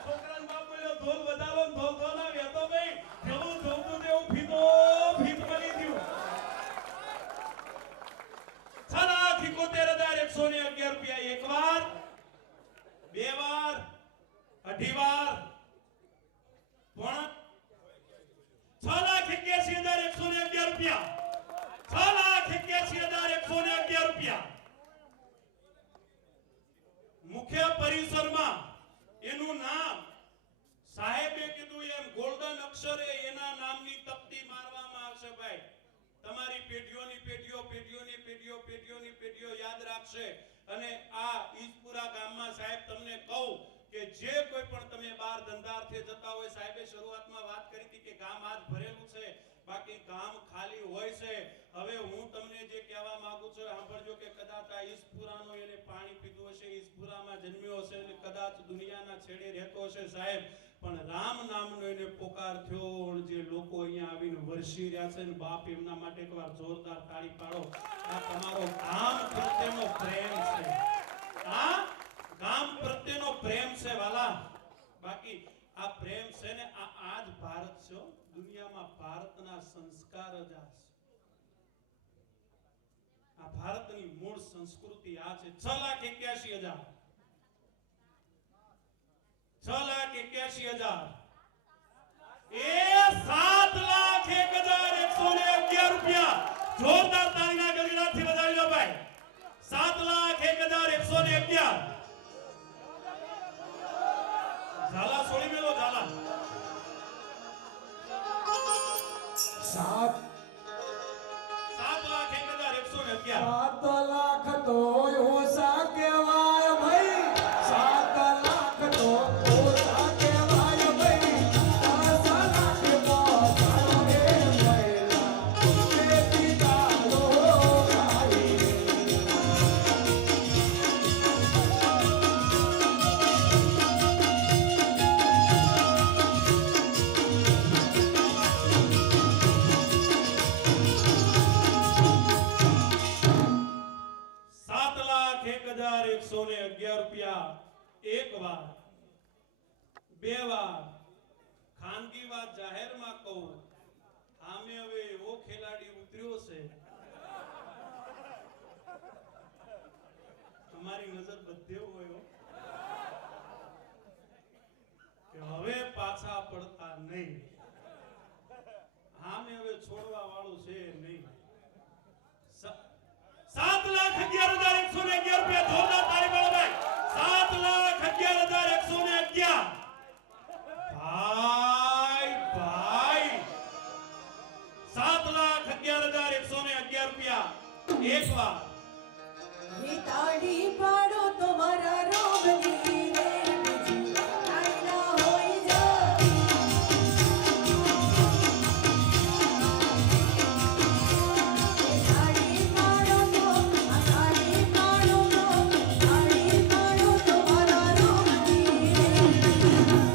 છોકરાનો બાપ બોલ્યો ઢોલ વધારો, ઢોલ ના વેતો ભાઈ જેવું જોતું તેવું ફીત મળી ગયું. 6,71,111 રૂપિયા એક વાર, 2 વાર, 2.5 વાર, 6,81,111 રૂપિયા. 6,81,111 રૂપિયા. મુખ્ય પરિસરમાં એનું નામ સાહેબે કીધું એમ ગોલ્ડન અક્ષરે એના નામની તકતી મારવામાં આવશે ભાઈ. તમારી પેઢીઓ યાદ રાખશે. અને આ ઈસપુરા ગામમાં સાહેબ તમને કહું કે જે કોઈ પણ તમે બાર ધંધાર્થે જતા હોય, સાહેબે શરૂઆતમાં વાત કરી હતી કે ગામ આજ ભરેલું છે, બાકી ગામ ખાલી હોય છે. હવે હું તમને જે કહેવા માંગુ છું સાંભળજો કે કદાચ આ ઈસપુરાનો એને પાણી પીધું હશે, ઈસપુરામાં જન્મ્યો હશે અને કદાચ દુનિયાના છેડે રહેતો હશે સાહેબ, પણ રામ નામનો એને પોકાર થયો. જે લોકો અહીંયા આવીને વરસી રહ્યા છે ને બાપ એમના માટે એકવાર જોરદાર તાળી પાડો. આ તમારો ગામ પ્રત્યેનો પ્રેમ છે, આ ગામ પ્રત્યેનો પ્રેમ છે વાલા. બાકી આ પ્રેમ છે ને આ જ ભારત છે. દુનિયામાં ભારતના સંસ્કાર જ આ છે. આ ભારતની મૂળ સંસ્કૃતિ આ છે. 6,81,000 6,81,000 એ 7,01,111 રૂપિયા. જોરદાર તાળીના ગગડાથી વધાવી લો ભાઈ. 7,01,111. ઝાલા છોડી મેલો ઝાલા. 7,01,111. 7 લાખ તો ઓછા કહેવાય ભાઈ, 7 લાખ તો ઓછા કહેવાય ભાઈ. 10 લાખ પહોંચાડો રે મહિલા, ખેતી કાઢો ખાલી. રૂપિયા. એક વાર, બે વાર, ખાનગી વાત જાહેરમાં કહું, આમે હવે એવો ખેલાડી ઉતર્યો છે, તમારી નજર બધે હોય હો, કે હવે પાછા પડતા નહીં. આમે હવે છોડવા વાળું છે નહીં. 7,11,111 રૂપિયા. જોરદાર તાળી પાડો ભાઈ. 7,11,111. ભાઈ ભાઈ 7,11,111 રૂપિયા. એક વાર તાળી પાડો તમારા રોગની રે બીજી કાંઈ ના હોય જા. તાળી પાડો તો આ તાળી પાડો તો તાળી પાડો તમારા રોગની રે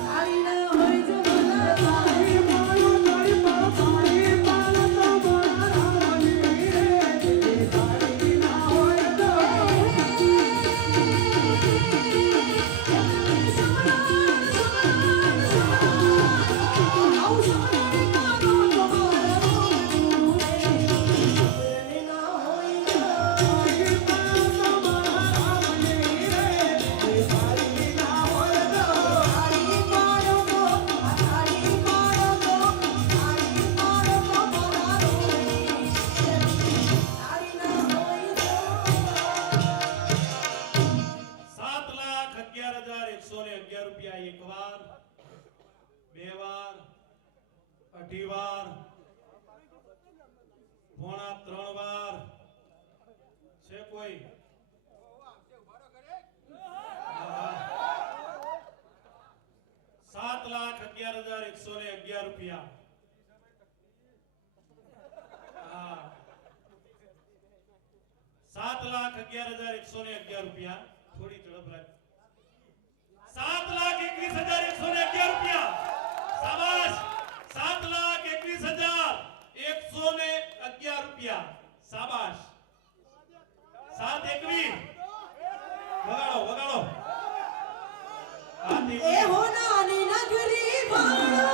કાંઈ ના હોય જા. તાળી પાડો તાળી પાડો તાળી પાડો તમારા રોગની રે કાંઈ ના હોય જા. રૂપિયા. એક વાર, બે વાર, અઢી વાર, પોણા 3 વાર. છે કોઈ? 7,11,111 રૂપિયા. હા, 7,11,111 રૂપિયા. થોડી ઝડપ રાખ. 7,21,111 રૂપિયા. શાબાશ. 7,21,111 રૂપિયા. શાબાશ. 7,21. વગાડો વગાડો. એ હો નાની નગરી વાળો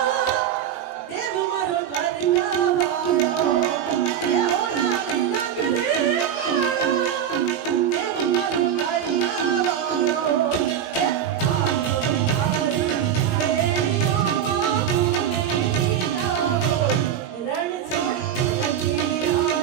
દેવ મારો દ્વારકા વાળો. એ હો નાની નગરી વાળો દેવ મારો દ્વારકા વાળો. એ આવો તારી રેડીઓમાં ભૂલી આવો. રણ છોડ રંગીલા.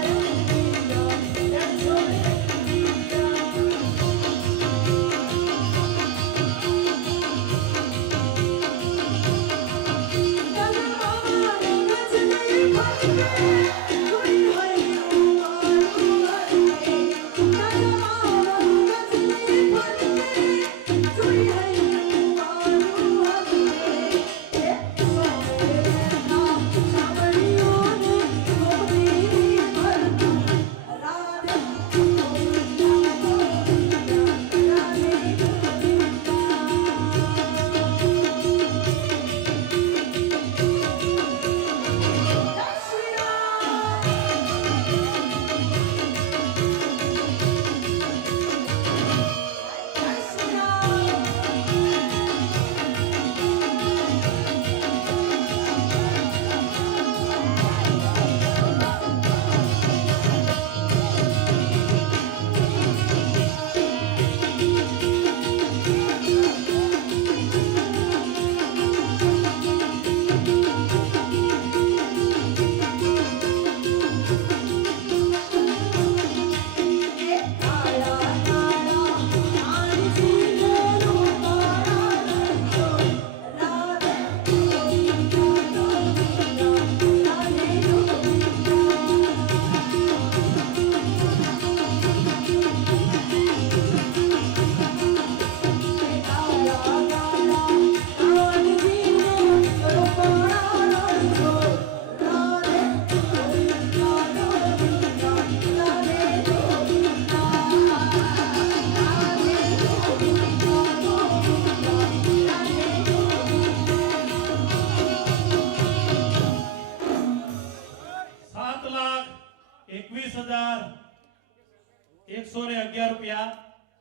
7,21,111 રૂપિયા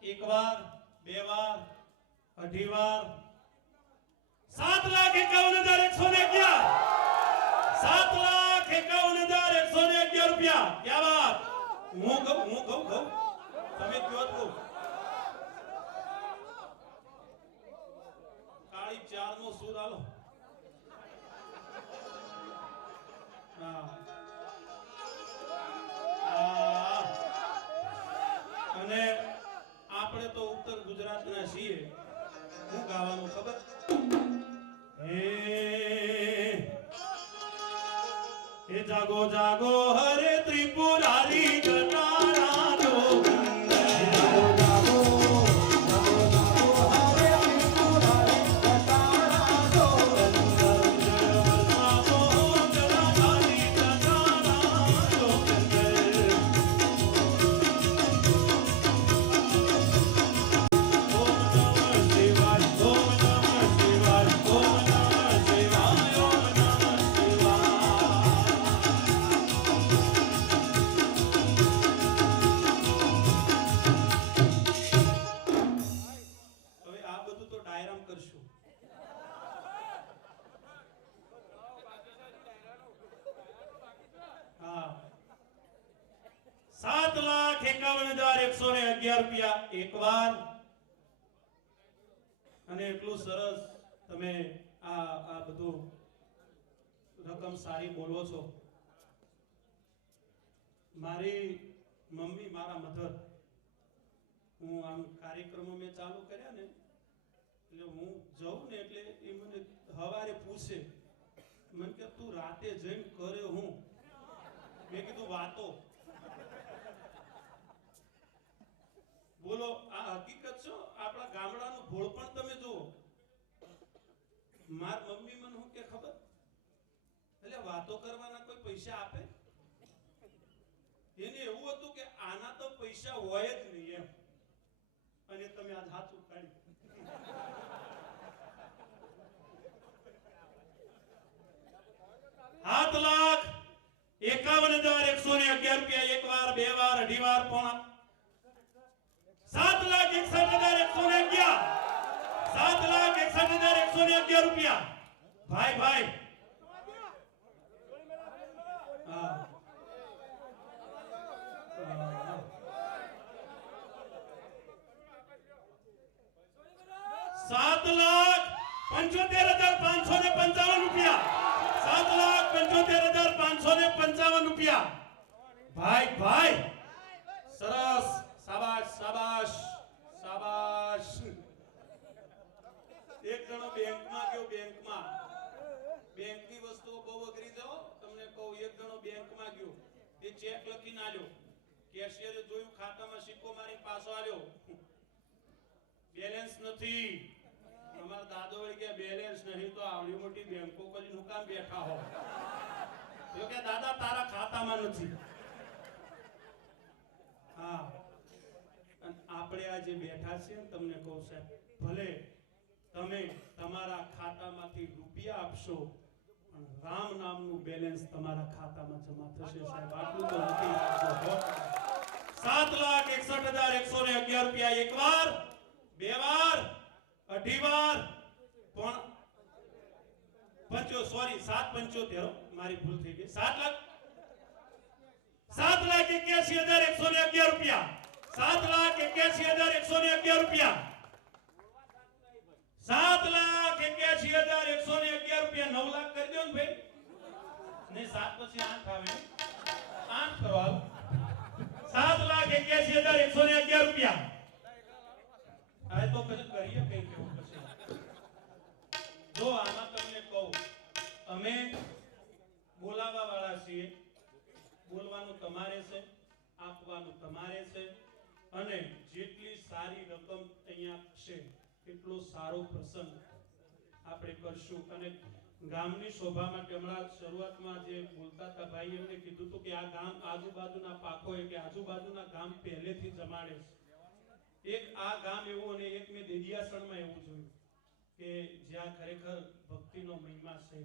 એક વાર બે વાર અઢી વાર 7,51,111 7,51,111 રૂપિયા ક્યાં વાત હું કહું તમે કયો છો કાળી 4 નો સૂર આલો અને આપણે તો ઉત્તર ગુજરાતના છીએ હું ગાવાનું ખબર હે જાગો જાગો હરે ત્રિપુરારી જટારા જોગંદર કરશું હા 7,51,111 રૂપિયા એક વાર અને એટલું સરસ તમે આ બધું રકમ સારી બોલો છો મારી મમ્મી મારા મધર હું આમ કાર્યક્રમો મેં ચાલુ કર્યા ને એટલે હું જાઉં ને એટલે એ મને હવારે પૂછે મને કે તું રાતે જઈને કરે હું મેં કીધું વાતો બોલો આ હકીકત છો આપણા ગામડાનું ભોળ પણ તમે જુઓ માર મમ્મી મને હું કે ખબર એટલે વાતો કરવાના કોઈ પૈસા આપે એને એવું હતું કે આના તો પૈસા હોય જ નહીં એમ અને તમે આજ હાથ ઉપાડી 7,51,111 રૂપિયા એક વાર બે વાર અઢી વાર પોણા 7,61,111 7,61,111 રૂપિયા ભાઈ હા 7,75,555 રૂપિયા 7,75,555 રૂપિયા ભાઈ સરસ શાબાશ એક જણો બેંકમાં ગયો બેંકની વસ્તુઓ બહુ અઘરી જાઓ તમને કહું એક જણો બેંકમાં ગયો તે ચેક લખીને આલ્યો કેશિયરે જોયું ખાતામાં સિક્કો મારી પાછો આલ્યો બેલેન્સ નથી અમારા દાદો વળી કે બેલેન્સ નહીં તો આવડી મોટી બેંકો કરીને હું કામ બેઠા હો તો કે દાદા તારા ખાતામાં નથી હા અને આપણે આજે બેઠા છીએ તમને કહું સાહેબ ભલે તમે તમારા ખાતામાંથી રૂપિયા આપશો પણ રામ નામનું બેલેન્સ તમારા ખાતામાં જમા થશે સાહેબ આટલું તો નથી રાખજો 7,61,111 રૂપિયા એક વાર બે વાર અઢી વાર પણ 7,75,000 મારી ભૂલ થઈ ગઈ 7,81,111 રૂપિયા 7,81,111 રૂપિયા 7,81,111 રૂપિયા 9 લાખ કરી દો ને ભાઈ નહીં 7 પછી 8 આવે 8 કરો હાલ 7,81,111 રૂપિયા આ તો કશું કરીએ કઈ કેવું પછી જો આમાં તમને કહું અમે બોલાવા વાળા છીએ બોલવાનું તમારે છે આપવાનું તમારે છે અને જેટલી સારી રકમ અહીંયા છે એટલો સારો પ્રસંગ આપણે કરશું અને ગામની શોભા માટે હમણાં શરૂઆતમાં જે બોલતા હતા ભાઈ એમને કીધું હતું કે આ ગામ આજુબાજુના પાકો કે આજુબાજુના ગામ પહેલેથી જમાડે છે એક આ ગામ એવું અને એક મેં દેડિયાસણમાં એવું જોયું કે જ્યાં ખરેખર ભક્તિનો મહિમા છે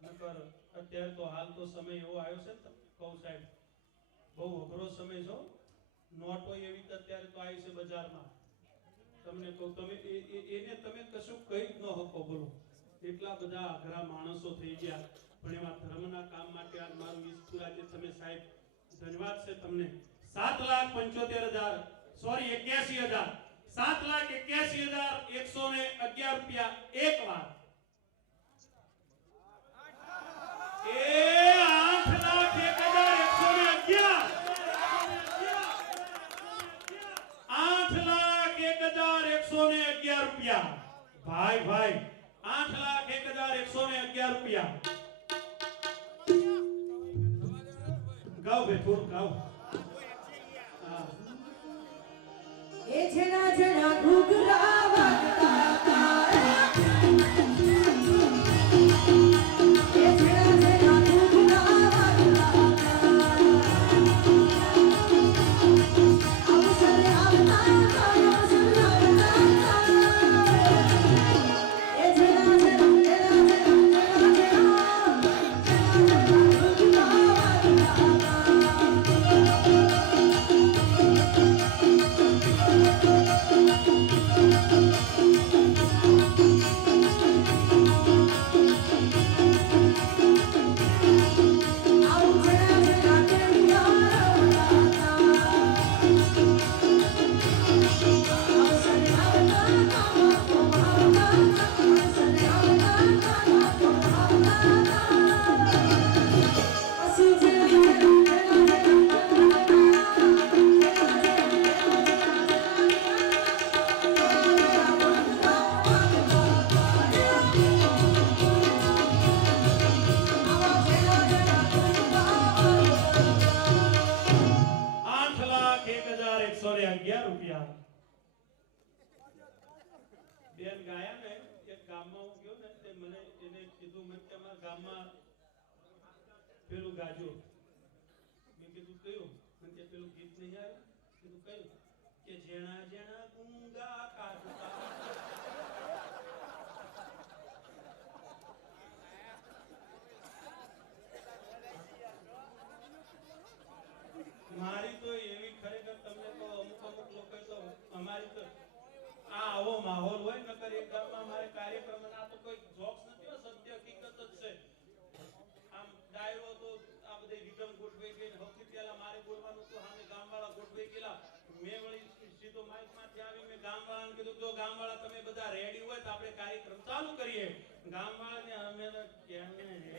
નકર અત્યારે તો હાલ તો સમય એવો આવ્યો છે ને કહું સાહેબ, બહુ અઘરો સમય છો. નોટો એવી તો અત્યારે તો આવી છે બજારમાં, તમને કહું તમે એને તમે કશું કહી જ ન શકો. બોલો એટલા બધા અઘરા માણસો થઈ ગયા, પણ એમાં ધર્મના કામ માટે આ મારું ઈશ્વર આજે તમે સાહેબ ધન્યવાદ છે તમને. 7,75,000 સોરી 81,000 7,81,111 રૂપિયા એક વાર. એ 8,01,111 8,01,111 રૂપિયા. ભાઈ 8,01,111 રૂપિયા. ગાઓ બે થોડું ગાઓ. હા. એ જેના જેના ઘૂઘરા વાગતા હતા, એ જેના જેના ઘૂઘરા વાગતા હતા, અવસરે આવતા હતા, અવસરે આવતા હતા. એ જેના જેના ઘૂઘરા વાગતા બેન ગાયા ને એક ગામમાં હું ગયો ને તે મને એને કીધું મને કે અમારા ગામમાં પેલું ગાજો. મેં કીધું કયું? મને કે પેલું ગીત નહીં આવ્યું. કીધું કયું? કે જેણા જેણા ગુંગા કાઢતા. મારી તો એવી ખરેખર તમને તો અમુક લોકો તો અમારી તો આ આવો માહોલ હોય નકર એક ગામમાં અમારે કાર્યક્રમ આ તો કોઈ જોક્સ નથી, સત્ય હકીકત જ છે. આમ ડાયરો તો આ બધે રીધમ ગોઠવાઈ ગઈ. સૌથી પહેલા મારે બોલવાનું હતું, સામે ગામવાળા ગોઠવાઈ ગયેલા. મેં વળી સીધો માઇકમાંથી આવી મેં ગામવાળાને કીધું જો ગામવાળા તમે બધા રેડી હોય તો આપણે કાર્યક્રમ ચાલુ કરીએ. ગામવાળાને અમે કેમને રેડી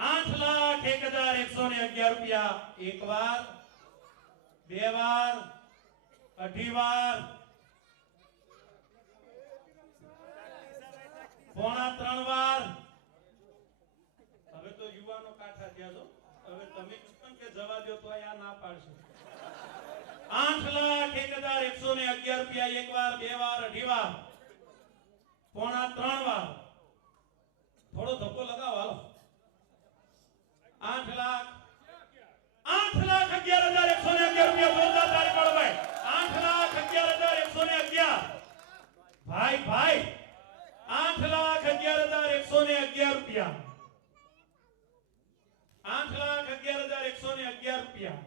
8,01,111 રૂપિયા એક વાર, બે વાર, અઢી વાર, પોણા ત્રણ વાર. હવે તો યુવાનો કાઠા થયા છો, હવે તમે પણ કે જવા દો તો આ ના પાડશે. 8,01,111 રૂપિયા એક વાર, બે વાર, અઢી વાર, પોણા ત્રણ વાર. થોડો ધક્કો લગાવો હાલો. 8,11,111 રૂપિયા જોરદાર તાળી પાડો ભાઈ. 8,11,111 ભાઈ 8,11,111 રૂપિયા. 8,11,111 રૂપિયા.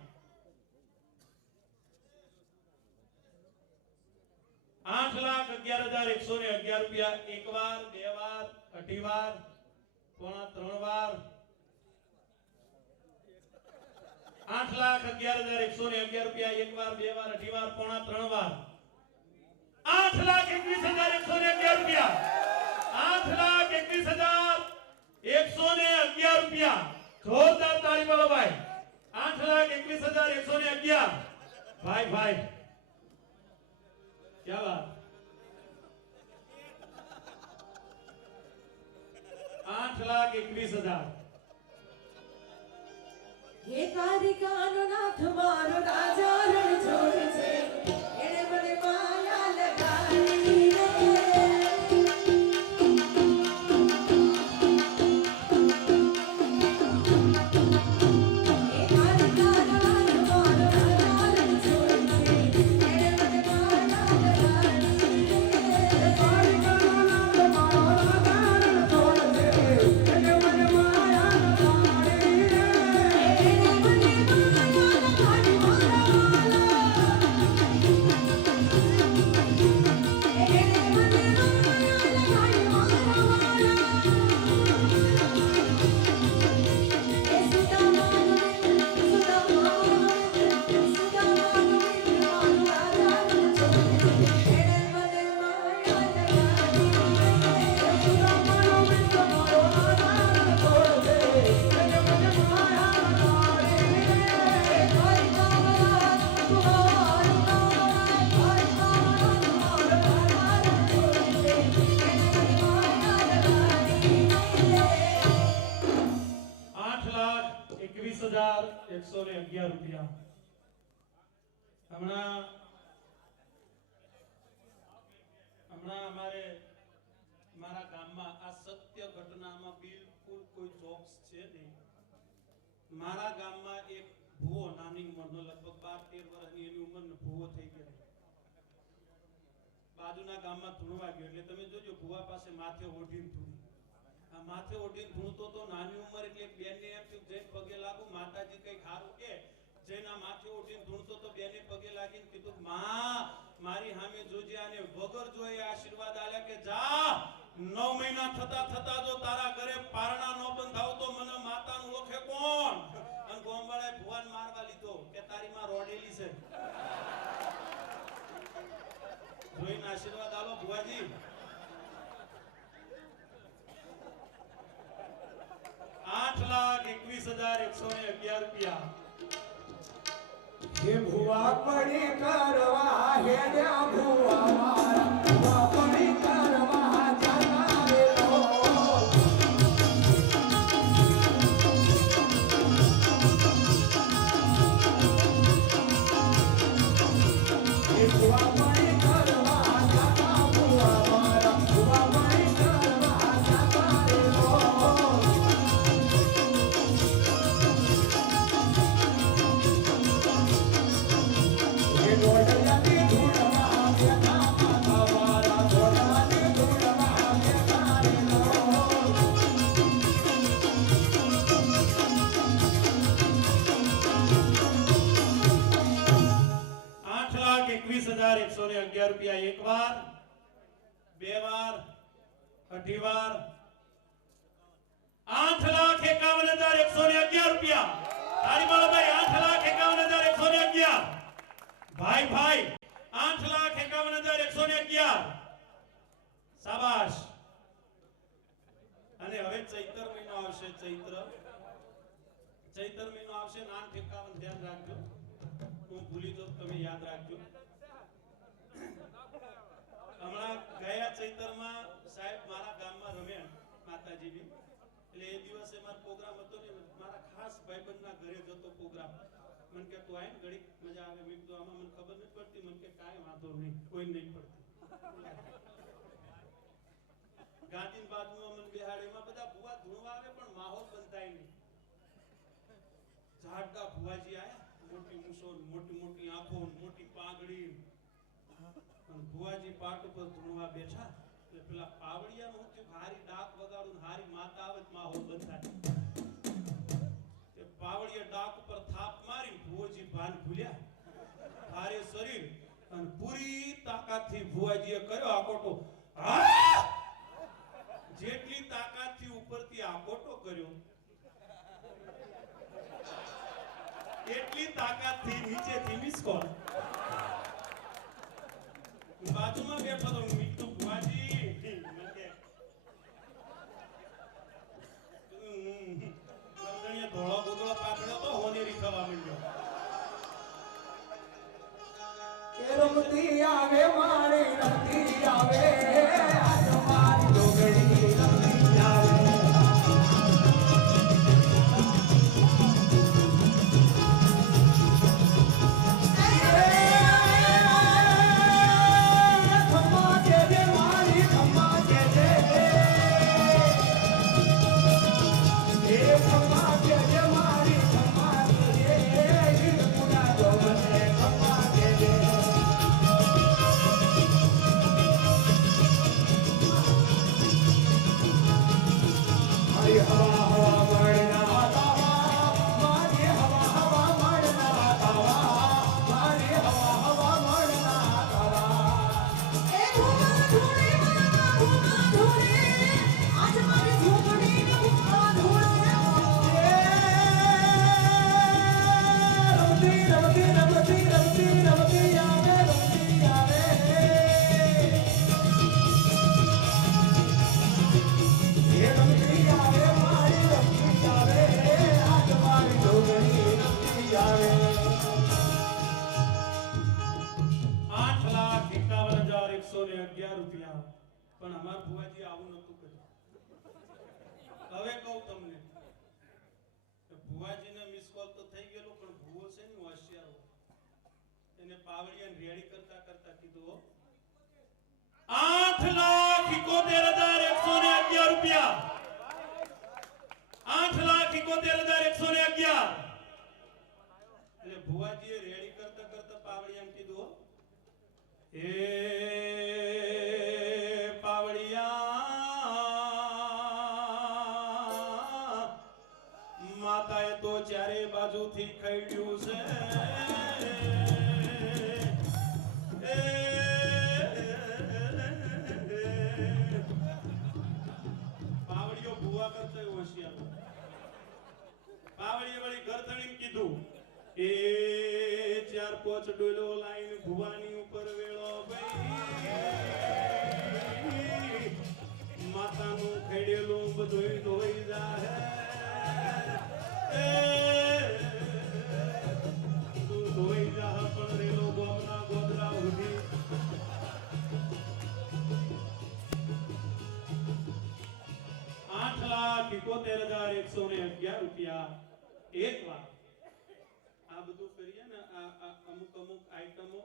8,11,111 રૂપિયા એક વાર, બે વાર, અઢી વાર, પોણા ત્રણ વાર. 8,11,111 રૂપિયા એક વાર, બે વાર, અઢી વાર, પોણા ત્રણ વાર. 8,21,111 રૂપિયા. 8,21,111 રૂપિયા. જોરદાર તાળી પાડો ભાઈ. 8,21,111 ભાઈ क्या बात. 8,21,000. હે કારિકાનો નાથ મારો રાજા રણ છોડ છે, એણે મને માયા લગાડી રે. હે કારિકાનો નાથ મારો રાજા રણ છોડ છે, એણે મને માયા લગાડી રે. કારિકાનો નાથ મારો 21,111 રૂપિયા. હમણાં મારા ગામમાં આ સત્ય ઘટનામાં બિલકુલ કોઈ જોક્સ છે નહીં. મારા ગામમાં એક ભૂવો નાની ઉંમરનો લગભગ 12-13 વર્ષની એની ઉંમરનો ભૂવો થઈ ગયો. બાજુના ગામમાં ધૂણવા ગયો એટલે તમે જોજો ભૂવા પાસે માથે ઓઢીને ધૂણી. આ માથે ઓઢીને ધૂણતો તો નાની ઉંમર એટલે બેનને એમ થયું જઈને પગે લાગુ માતાજી કઈ ખારું કે જઈને આ માથે ઓઢીને ધૂણતો તો બેને પગે લાગીને કીધું માં મારી સામે જોજે આને વગર જોઈએ આશીર્વાદ આલ્યા કે જા 9 મહિના થતા જો તારા ઘરે પારણા નો બંધાવ તો મને માતાનું ઓળખે કોણ. અને ગોમવાળાએ ભુવાન મારવા લીધો કે તારી માં રોડેલી છે. જોઈને આશીર્વાદ આલો ભુવાજી. 8,21,111 રૂપિયા. હે ભુવા પડી કરવા હે દ્યા ભુવા મારા ભુવા પડી કરવા જાતા વેલો હે ભુવા પડી કરવા જાતા ભુવા મારા ભુવા પડી કરવા જાતા વેલો ગોડલાની ધૂળમાં બેઠા માતા મારા ગોડલાની ધૂળમાં બેઠા રેલો 8,21,111 રૂપિયા. એક વાર, બે વાર, અઢી વાર. 8,51,111 રૂપિયા. તારી મારો ભાઈ 8,51,111. ભાઈ 8,51,111. શાબાશ. અને હવે ચૈત્ર મહિનો આવશે. ચૈત્ર મહિનો આવશે. નામ ઠેકાવાનું ધ્યાન રાખજો. હું ભૂલી જાઉં તમે યાદ રાખજો. હમણાં ગયા ચૈત્રમાં સાહેબ મારા ગામમાં રમ્યા માતાજી બી. એટલે એ દિવસે મારો પ્રોગ્રામ હતો ને મારા ખાસ ભાઈબંધના ઘરે જતો પ્રોગ્રામ. મને કે તું આય ઘડી મજા આવે. મેં કીધું આમાં મને ખબર નથી પડતી. મને કે કાંઈ વાંધો નહીં, કોઈ નહીં પડતી. ગાંધીની બાજુમાં મને બિહાડીમાં બધા ભુવા ધૂણવા આવે પણ માહોલ બંધાય નહીં. ઝાડકા ભુવાજી આયા, મોટી મૂછો, મોટી આંખો, મોટી પાઘડી. અને ભુવાજી પાટ ઉપર ધૂણવા બેઠા એટલે પેલા પાવડિયાનું થયું હારી ડાક વગાડું હારી માતા આવે માહોલ બંધાય. પાવડીએ ડાક ઉપર થાપ મારી ભુવાજી ભાન ભૂલ્યા. ભારે શરીર અને પૂરી તાકાતથી ભુવાજીએ કર્યો આકોટો. જેટલી તાકાતથી ઉપરથી આકોટો કર્યો એટલી તાકાતથી નીચેથી મિસ કોલ. બાજુમાં બેઠો તો મીઠું ભુવાજી ધોળો ગોગળો પાકડ્યો તો હોનેરી થવા માંડ્યો. રમતી આવે મારી રમતી આવે આજ મારી ડોગરી રમતી આવે ખમ્મા કે જે મારી ખમ્મા કે જે એ ખમ્મા કે જે મારી ખમ્મા કે જે હિરપુરા જોવને ખમ્મા કે જે મારી હવા હવા મળના તાવા મારી હવા મળના તાવા મારી હવા મળના તાવા એ ભૂવા ધૂળે મારા ભૂવા ધૂળે આજ મારી ઝૂંપડીને ભૂવા ધૂળે રમતી રમતી રમતી રમતી રમતી આવે રમતી આવે એ રમતી આવે મારી રમતી આવે આજ મારી ડોગરી રમતી આવે 8,51,111 રૂપિયા. પણ અમાર ભુવાજી આવું નતું કર્યું. હવે કહું તમને ભુવાજીને મિસ કોલ એને પાવડિયાને રેડી કરતા કરતા કીધું 8,71,111 રૂપિયા 8,71,111 એટલે ભુવાજીએ રેડી કરતા કરતા પાવડિયાને કીધું એ પાવડિયા માતાએ તો ચારે બાજુથી ખઈડ્યું છે પાવડિયો ભુવા કરતા હોશિયાર પાવડીએ વળી ગરથણીને કીધું એ 4-5 ડોલો લાઈન ભુવાની ઉપર વેળો ભાઈ માતાનું ખેડેલું બધું ધોઈ જાય તું ધોઈ જા પણ રેલો ગોમના ગોદરા ઉધી 8,71,111 રૂપિયા એક વાર આ બધું કરીએ ને આ અમુક આઈટમો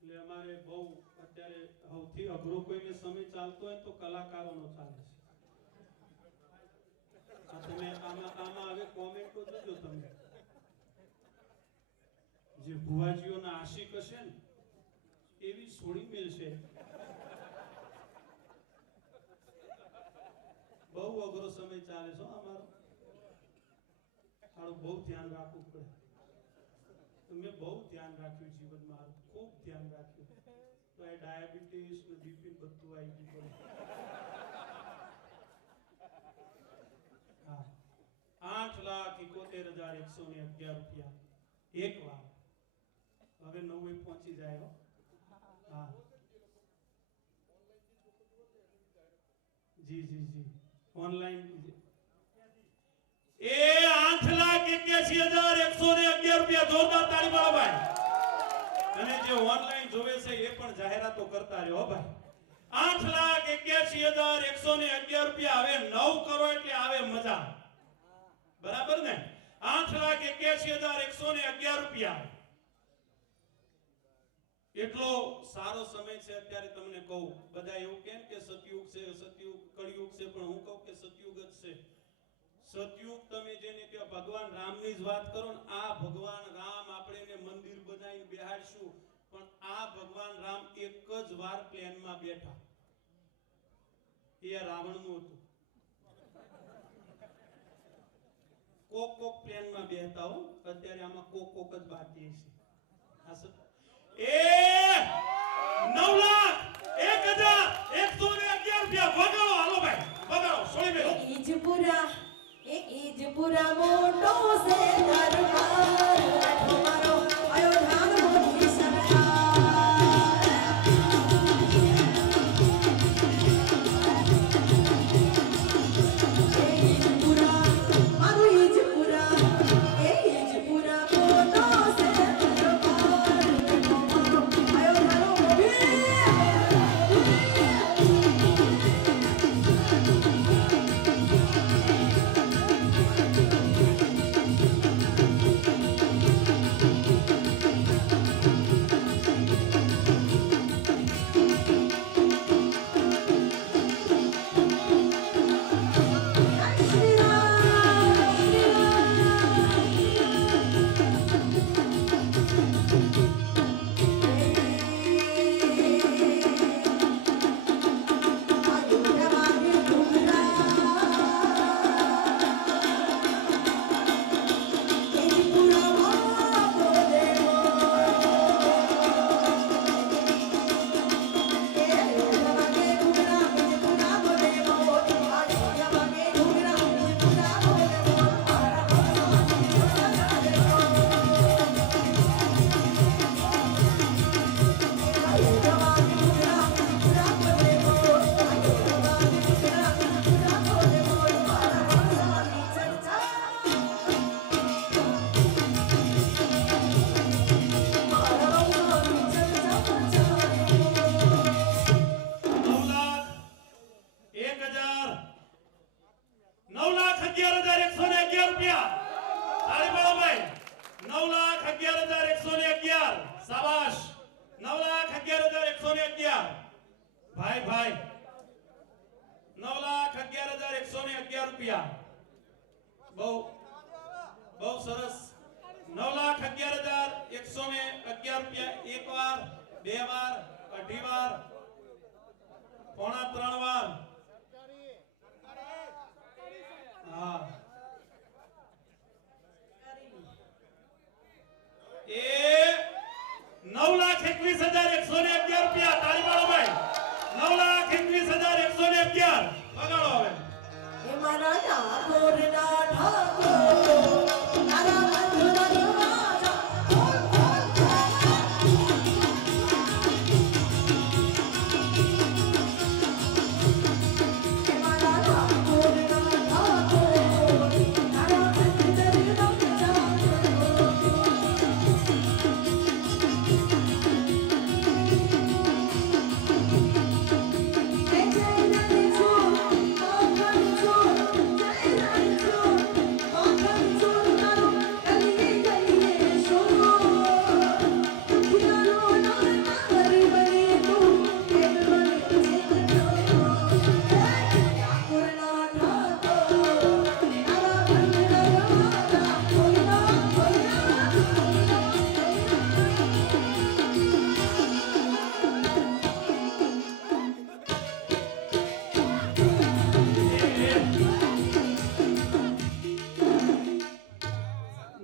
એટલે અમારે બહુ અત્યારે સૌથી અઘરો કોઈને સમય ચાલતો હોય તો કલાકારોનો ચાલે છે આ તમે આમાં હવે કોમેન્ટો જોજો તમે જે ભુવાજીઓના આશિક હશે ને એવી છોડી મેલશે બહુ અઘરો સમય ચાલે છે અમારો મારું બહુ ધ્યાન રાખવું પડે મેં બહુ ધ્યાન રાખ્યું જીવન મારું ખૂબ ધ્યાન રાખ્યું તો એ ડાયાબિટીસ ને બીપી બધું આવી ગયું હા 8,71,111 રૂપિયા એક વાર હવે 9 પહોંચી જાય હા જી જી જી ઓનલાઈન એ 8,81,111 રૂપિયા જોરદાર તાળી મારો ભાઈ અને જે ઓનલાઈન જોવે છે એ પણ જાહેરાતો કરતા રહ્યો ભાઈ 8,81,111 રૂપિયા હવે 9 કરો એટલે આવે મજા બરાબર ને 8,81,111 રૂપિયા એટલો સારો સમય છે અત્યારે તમને કહું બધા એવું કેમ કે સતયુગ છે સતયુગ કળિયુગ છે પણ હું કહું કે સતયુગ જ છે સતયુગ તમે જેને કે ભગવાન રામની જ વાત કરો ને આ ભગવાન રામ આપણે એને મંદિર બનાવીને બેહાડશું પણ આ ભગવાન રામ એક જ વાર પ્લેનમાં બેઠા એ રાવણનું હતું કોક પ્લેનમાં બેહતા હો અત્યારે આમાં કોક જ બાકી છે આ એ 9,01,111 રૂપિયા વગાડો હાલો ભાઈ વગાડો સોળી મેલો ઈજપુરા મોટો છે દરબાર તમારો અયોધ્યાનો મોટી સરકાર ઈજપુરા મારું ઈજપુરા એ ઈજપુરા મોટો છે દરબાર તમારો અયોધ્યાનો મોટી 9,11,111 શાબાશ 9,11,111 ભાઈ ભાઈ 9,11,111 રૂપિયા બહુ બહુ સરસ 9,11,111 રૂપિયા એક વાર બે વાર અઢી વાર પોણા ત્રણ વાર